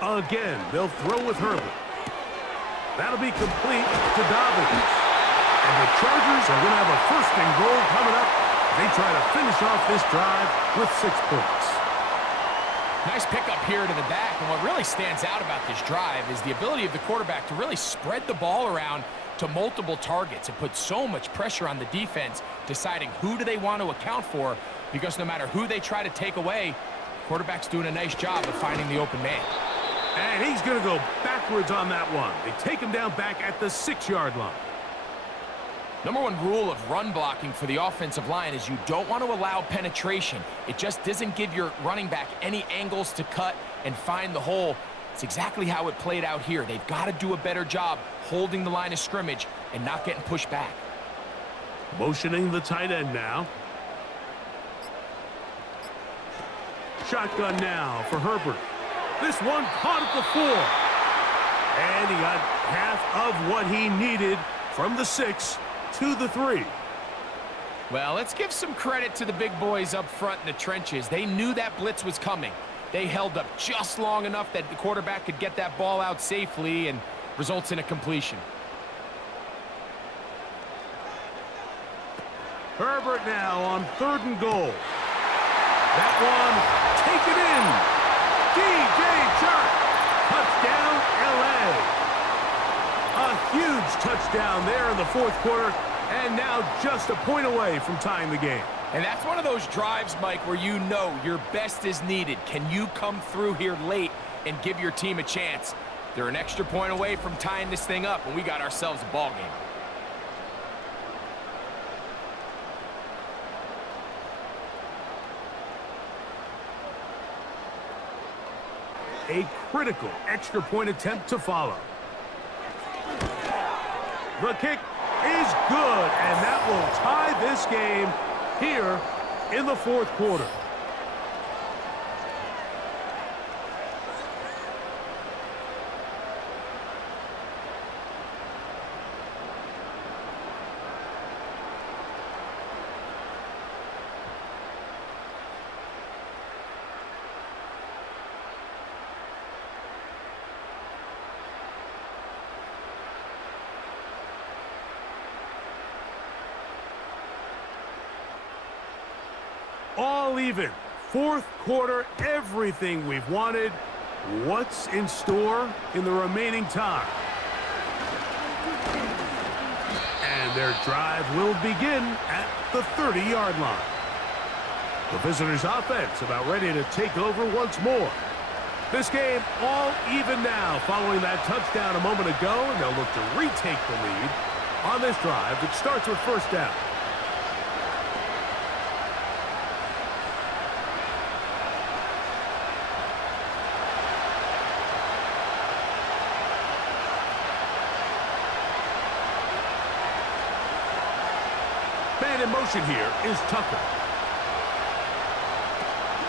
Again, they'll throw with Herbert. That'll be complete to Dobbins. And the Chargers are going to have a first and goal coming up. They try to finish off this drive with 6 points. Nice pickup here to the back, and what really stands out about this drive is the ability of the quarterback to really spread the ball around to multiple targets and put so much pressure on the defense, deciding who do they want to account for, because no matter who they try to take away, the quarterback's doing a nice job of finding the open man. And he's going to go backwards on that one. They take him down back at the 6-yard line. Number one rule of run blocking for the offensive line is you don't want to allow penetration. It just doesn't give your running back any angles to cut and find the hole. It's exactly how it played out here. They've got to do a better job holding the line of scrimmage and not getting pushed back. Motioning the tight end now. Shotgun now for Herbert. This one caught at the 4. And he got half of what he needed from the 6 to the 3. Well, let's give some credit to the big boys up front in the trenches. They knew that blitz was coming. They held up just long enough that the quarterback could get that ball out safely and results in a completion. Herbert now on 3rd and goal. That one taken in. DJ Chark. Touchdown, L.A. A huge touchdown there in the 4th quarter, and now just a point away from tying the game. And that's one of those drives, Mike, where you know your best is needed. Can you come through here late and give your team a chance? They're an extra point away from tying this thing up, and we got ourselves a ball game. A critical extra point attempt to follow. The kick is good, and that will tie this game here in the 4th quarter. All even. 4th quarter, everything we've wanted. What's in store in the remaining time? And their drive will begin at the 30-yard line. The visitors' offense about ready to take over once more. This game all even now following that touchdown a moment ago, and they'll look to retake the lead on this drive that starts with first down. Man in motion here is Tucker.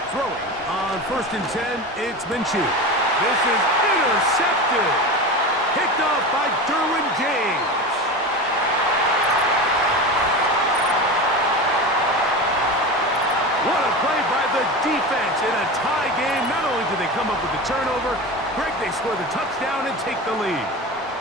Throwing on 1st and 10, it's Minshew. This is intercepted. Picked off by Derwin James. What a play by the defense in a tie game. Not only did they come up with the turnover, Greg, they score the touchdown and take the lead.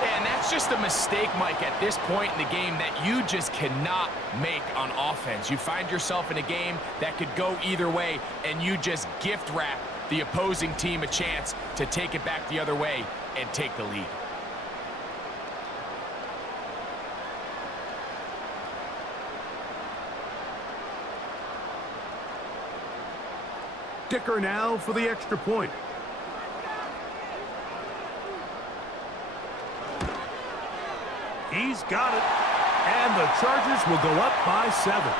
And that's just a mistake, Mike, at this point in the game that you just cannot make on offense. You find yourself in a game that could go either way, and you just gift wrap the opposing team a chance to take it back the other way and take the lead. Dicker now for the extra point. He's got it. And the Chargers will go up by 7.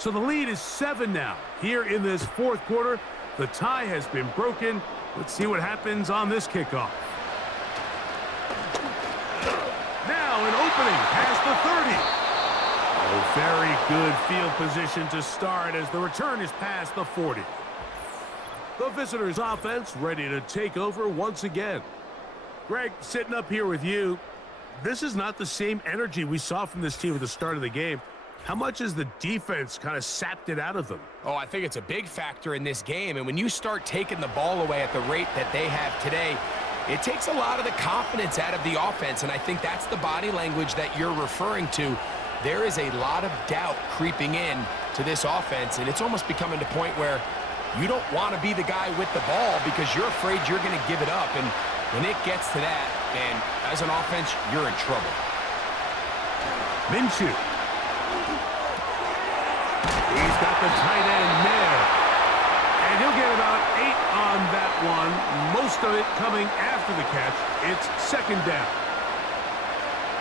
So the lead is 7 now. Here in this 4th quarter, the tie has been broken. Let's see what happens on this kickoff. Now an opening past the 30. A very good field position to start as the return is past the 40. The visitors' offense ready to take over once again. Greg, sitting up here with you, this is not the same energy we saw from this team at the start of the game. How much has the defense kind of sapped it out of them? Oh, I think it's a big factor in this game. And when you start taking the ball away at the rate that they have today, it takes a lot of the confidence out of the offense. And I think that's the body language that you're referring to. There is a lot of doubt creeping in to this offense. And it's almost becoming to the point where you don't want to be the guy with the ball because you're afraid you're going to give it up. And when it gets to that, and as an offense, you're in trouble. Minshew. He's got the tight end there. And he'll get about 8 on that one. Most of it coming after the catch. It's 2nd down.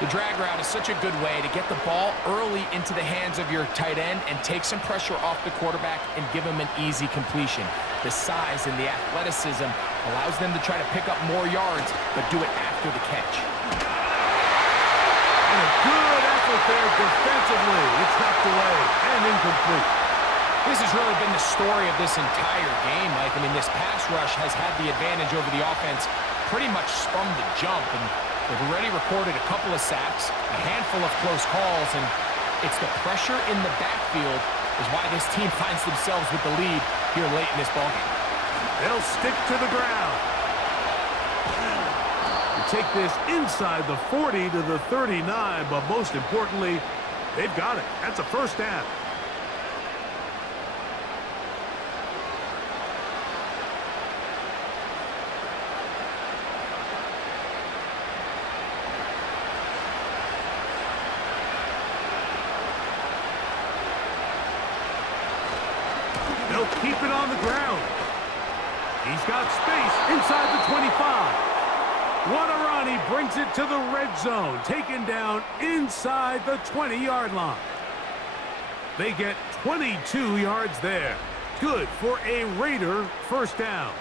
The drag route is such a good way to get the ball early into the hands of your tight end and take some pressure off the quarterback and give him an easy completion. The size and the athleticism allows them to try to pick up more yards, but do it after the catch. And a good effort there defensively. It's knocked away and incomplete. This has really been the story of this entire game, Mike. I mean, this pass rush has had the advantage over the offense pretty much from the jump, and they've already recorded a couple of sacks, a handful of close calls, and it's the pressure in the backfield is why this team finds themselves with the lead here late in this ballgame. They'll stick to the ground. Take this inside the 40 to the 39, but most importantly, they've got it. That's a first down. They'll keep it on the ground. He's got space inside the 25. Waterani brings it to the red zone, taken down inside the 20-yard line. They get 22 yards there. Good for a Raider first down.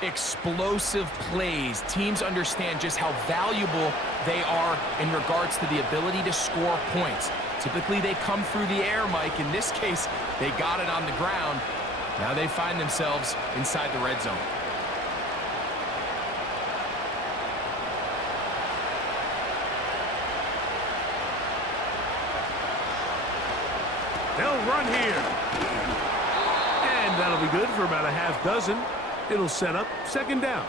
Explosive plays. Teams understand just how valuable they are in regards to the ability to score points. Typically, they come through the air, Mike. In this case, they got it on the ground. Now they find themselves inside the red zone. They'll run here. And that'll be good for about a half dozen. It'll set up second down.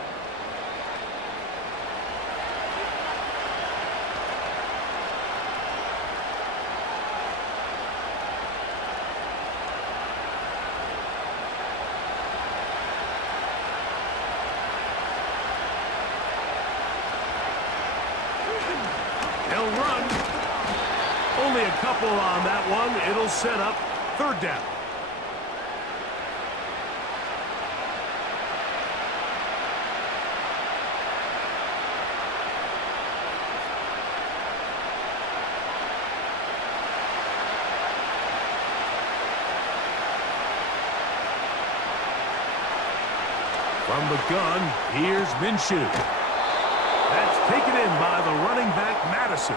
They'll run. Only a couple on that one. It'll set up third down. From the gun, here's Minshew. That's taken in by the running back, Madison.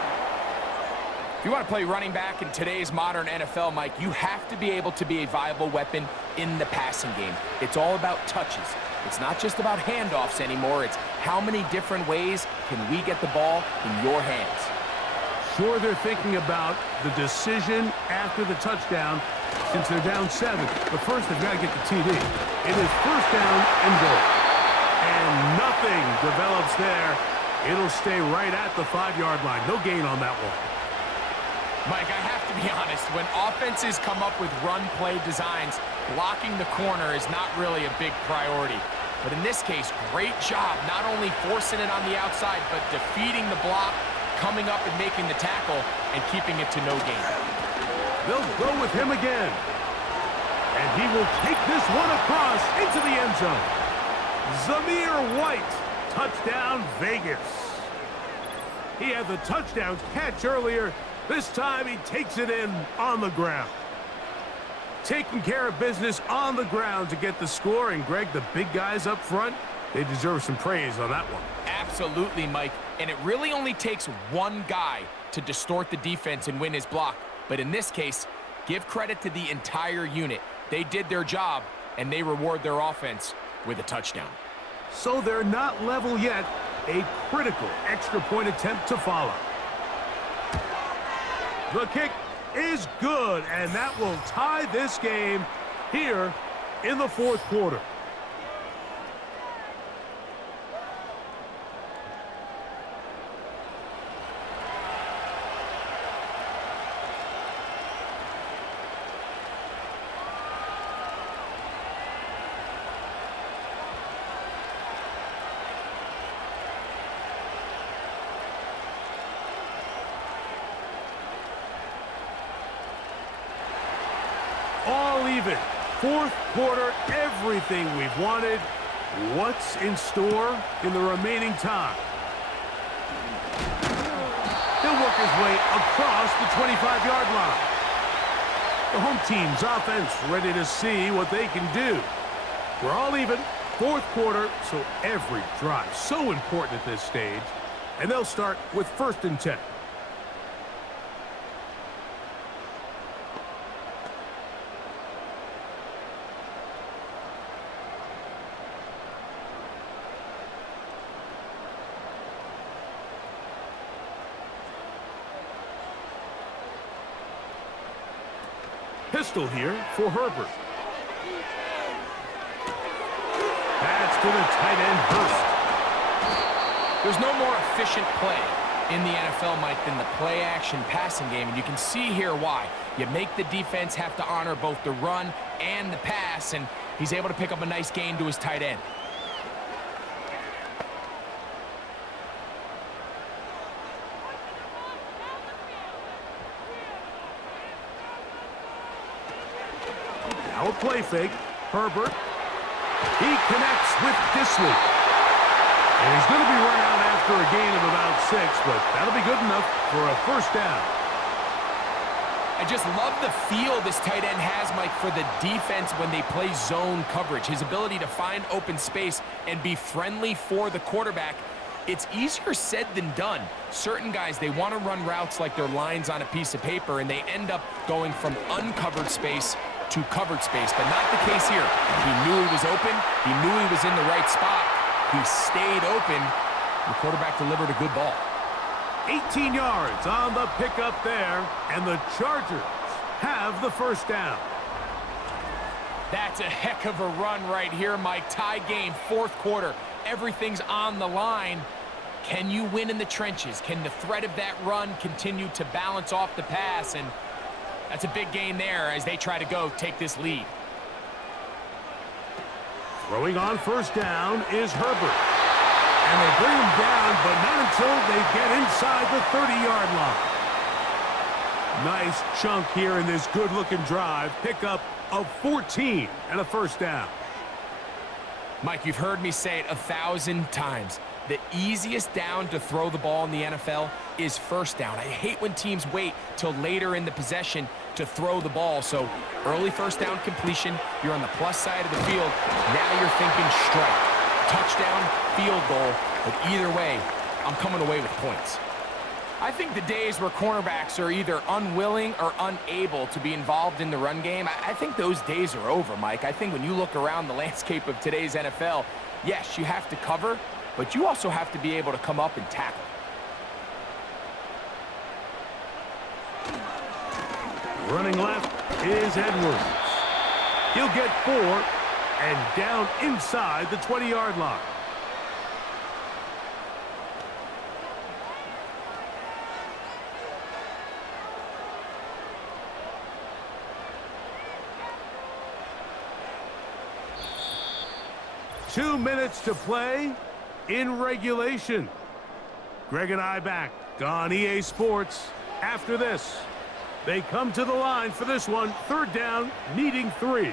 If you want to play running back in today's modern NFL, Mike, you have to be able to be a viable weapon in the passing game. It's all about touches. It's not just about handoffs anymore. It's how many different ways can we get the ball in your hands. Sure, they're thinking about the decision after the touchdown since they're down 7. But first, they've got to get the TD. It is first down and goal. And nothing develops there. It'll stay right at the 5-yard line. No gain on that one. Mike, I have to be honest. When offenses come up with run play designs, blocking the corner is not really a big priority. But in this case, great job not only forcing it on the outside, but defeating the block, coming up and making the tackle, and keeping it to no gain. They'll go with him again. And he will take this one across into the end zone. Zamir White, touchdown Vegas. He had the touchdown catch earlier. This time he takes it in on the ground. Taking care of business on the ground to get the score. And Greg, the big guys up front, they deserve some praise on that one. Absolutely, Mike. And it really only takes one guy to distort the defense and win his block. But in this case, give credit to the entire unit. They did their job, and they reward their offense with a touchdown. So they're not level yet. A critical extra point attempt to follow. The kick is good, and that will tie this game here in the fourth quarter. All even. Fourth quarter, everything we've wanted. What's in store in the remaining time? He'll work his way across the 25-yard line. The home team's offense ready to see what they can do. We're all even. Fourth quarter, so every drive so important at this stage. And they'll start with 1st and 10. Pistol here for Herbert. That's to the tight end, Hurst. There's no more efficient play in the NFL, Mike, than the play-action passing game, and you can see here why. You make the defense have to honor both the run and the pass, and he's able to pick up a nice gain to his tight end. Now a play fake. Herbert. He connects with Disley. And he's going to be run out after a gain of about 6, but that'll be good enough for a first down. I just love the feel this tight end has, Mike, for the defense when they play zone coverage. His ability to find open space and be friendly for the quarterback. It's easier said than done. Certain guys, they want to run routes like they're lines on a piece of paper, and they end up going from uncovered space to covered space, but not the case here. He knew he was open. He knew he was in the right spot. He stayed open. The quarterback delivered a good ball. 18 yards on the pickup there, and the Chargers have the first down. That's a heck of a run right here, Mike. Tie game, fourth quarter. Everything's on the line. Can you win in the trenches? Can the threat of that run continue to balance off the pass? And that's a big gain there as they try to go take this lead. Throwing on first down is Herbert. And they bring him down, but not until they get inside the 30-yard line. Nice chunk here in this good-looking drive. Pickup of 14 and a first down. Mike, you've heard me say it 1,000 times. The easiest down to throw the ball in the NFL is first down. I hate when teams wait till later in the possession to throw the ball. So early first down completion, you're on the plus side of the field. Now you're thinking strike, touchdown, field goal. But either way, I'm coming away with points. I think the days where cornerbacks are either unwilling or unable to be involved in the run game, I think those days are over, Mike. I think when you look around the landscape of today's NFL, yes, you have to cover, but you also have to be able to come up and tackle. Running left is Edwards. He'll get 4 and down inside the 20-yard line. Two minutes to play in regulation. Greg and I back on EA Sports after this. They come to the line for this one. Third down, needing 3.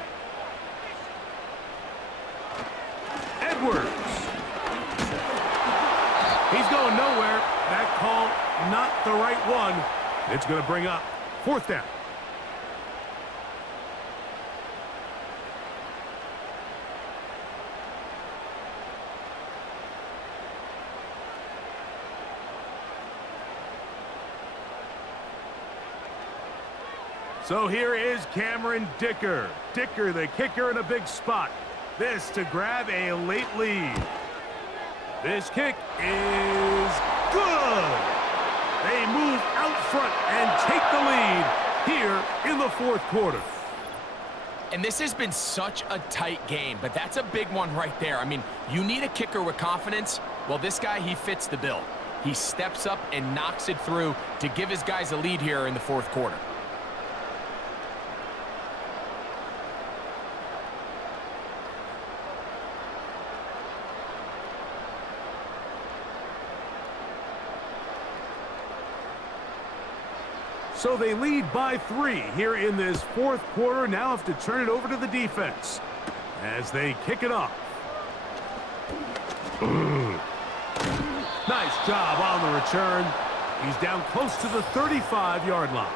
Edwards. He's going nowhere. That call, not the right one. It's going to bring up fourth down. So here is Cameron Dicker. Dicker, the kicker, in a big spot. This to grab a late lead. This kick is good. They move out front and take the lead here in the fourth quarter. And this has been such a tight game, but that's a big one right there. I mean, you need a kicker with confidence. Well, this guy, he fits the bill. He steps up and knocks it through to give his guys a lead here in the fourth quarter. So they lead by 3 here in this fourth quarter. Now have to turn it over to the defense as they kick it off. Nice job on the return. He's down close to the 35-yard line.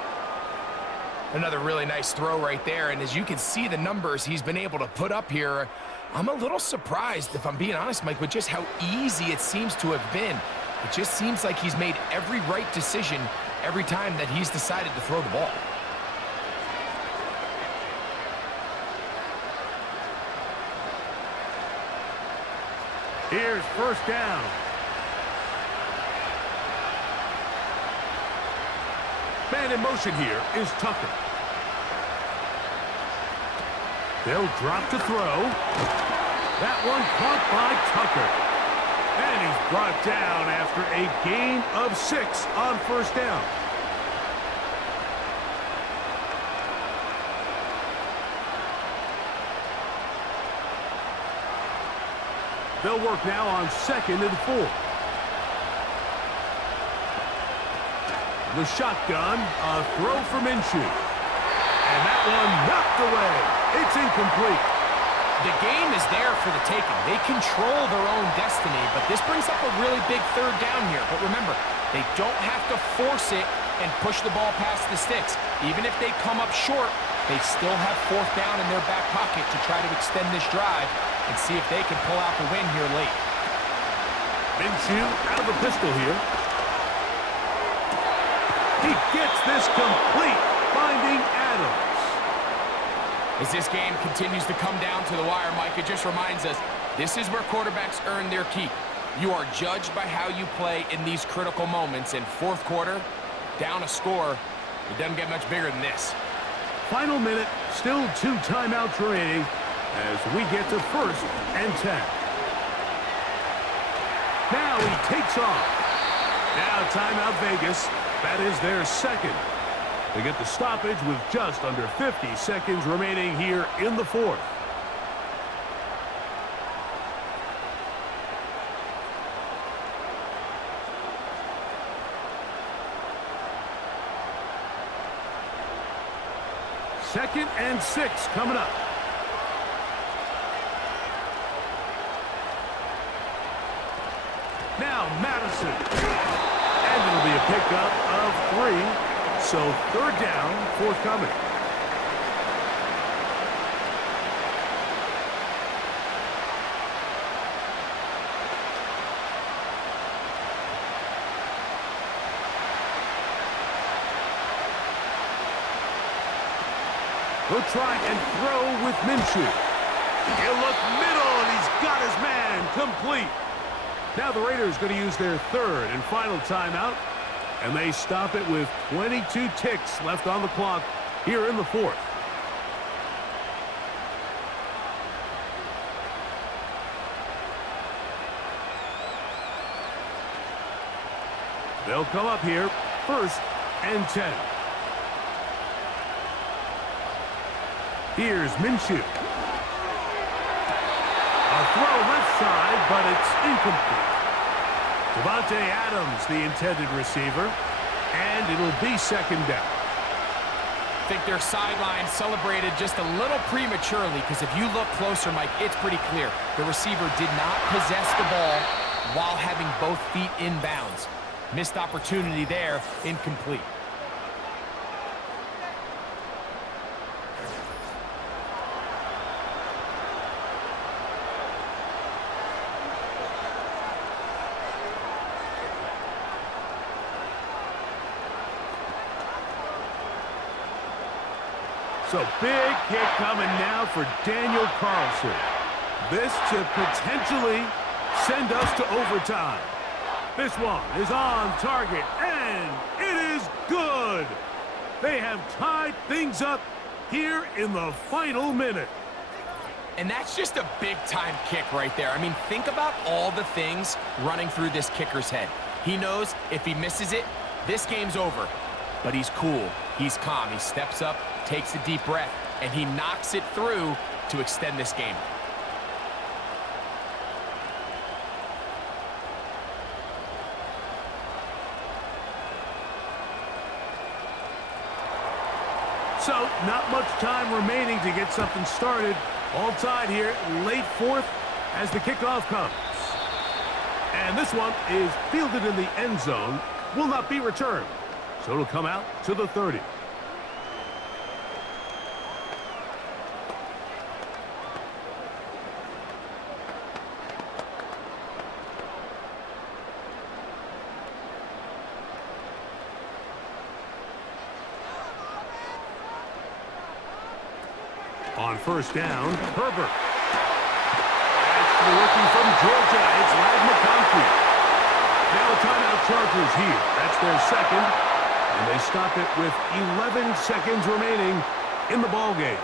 Another really nice throw right there, and as you can see the numbers he's been able to put up here, I'm a little surprised, if I'm being honest, Mike, with just how easy it seems to have been. It just seems like he's made every right decision every time that he's decided to throw the ball. Here's first down. Man in motion here is Tucker. They'll drop to throw. That one caught by Tucker. And he's brought down after a gain of 6 on first down. They'll work now on 2nd and 4. The shotgun, a throw for Minshew. And that one knocked away. It's incomplete. The game is there for the taking. They control their own destiny, but this brings up a really big third down here. But remember, they don't have to force it and push the ball past the sticks. Even if they come up short, they still have fourth down in their back pocket to try to extend this drive and see if they can pull out the win here late. Minshew out of the pistol here. He gets this complete, finding Adams. As this game continues to come down to the wire, Mike, it just reminds us, this is where quarterbacks earn their keep. You are judged by how you play in these critical moments. In fourth quarter, down a score, it doesn't get much bigger than this. Final minute, still 2 timeouts remaining as we get to 1st and 10. Now he takes off. Now timeout Vegas. That is their second. They get the stoppage with just under 50 seconds remaining here in the 4th. Second and 6 coming up. Now Madison. And it'll be a pickup of 3. So 3rd down, forthcoming. He'll try and throw with Minshew. He'll look middle, and he's got his man complete. Now the Raiders going to use their 3rd and final timeout, and they stop it with 22 ticks left on the clock here in the 4th. They'll come up here, 1st and 10. Here's Minshew. A throw left side, but it's incomplete. Devontae Adams, the intended receiver, and it'll be 2nd down. I think their sideline celebrated just a little prematurely because if you look closer, Mike, it's pretty clear. The receiver did not possess the ball while having both feet in bounds. Missed opportunity there, incomplete. So big kick coming now for Daniel Carlson. This to potentially send us to overtime. This one is on target, and it is good. They have tied things up here in the final minute. And that's just a big-time kick right there. I mean, think about all the things running through this kicker's head. He knows if he misses it, this game's over. But he's cool. He's calm. He steps up, takes a deep breath, and he knocks it through to extend this game. So, not much time remaining to get something started. All tied here, late 4th as the kickoff comes. And this one is fielded in the end zone, will not be returned. So it'll come out to the 30. On 1st down, Herbert. That's the rookie from Georgia. It's Lad McConkey. Now a timeout Chargers here. That's their 2nd. And they stop it with 11 seconds remaining in the ballgame.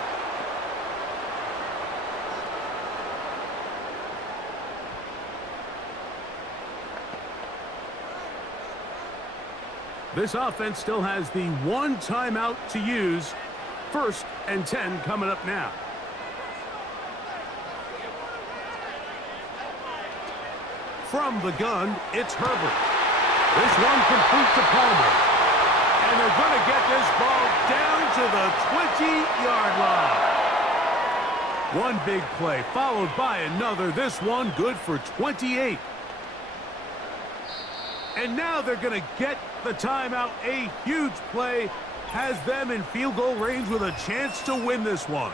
This offense still has the 1 timeout to use. 1st and 10 coming up now. From the gun, it's Herbert. This one complete to Palmer. And they're going to get this ball down to the 20-yard line. One big play followed by another. This one good for 28. And now they're going to get the timeout. A huge play has them in field goal range with a chance to win this one.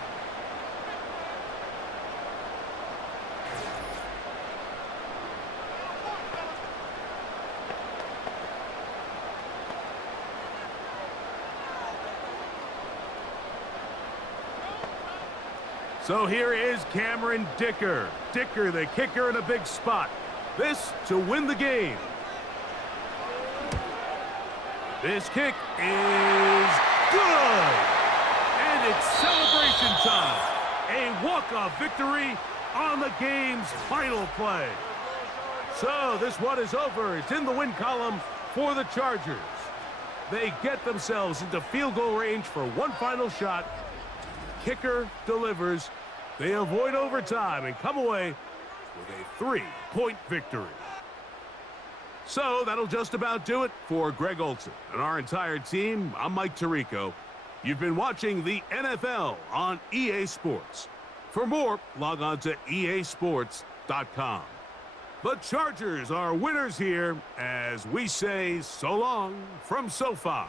So here is Cameron Dicker. Dicker, the kicker, in a big spot. This to win the game. This kick is good. And And it's celebration time. A walk-off victory on the game's final play. So this one is over. It's in the win column for the Chargers. They get themselves into field goal range for one final shot. Kicker delivers. They avoid overtime and come away with a 3-point victory. So that'll just about do it for Greg Olson and our entire team. I'm Mike Tirico. You've been watching the NFL on EA Sports. For more, log on to easports.com. The Chargers are winners here as we say so long from SoFi.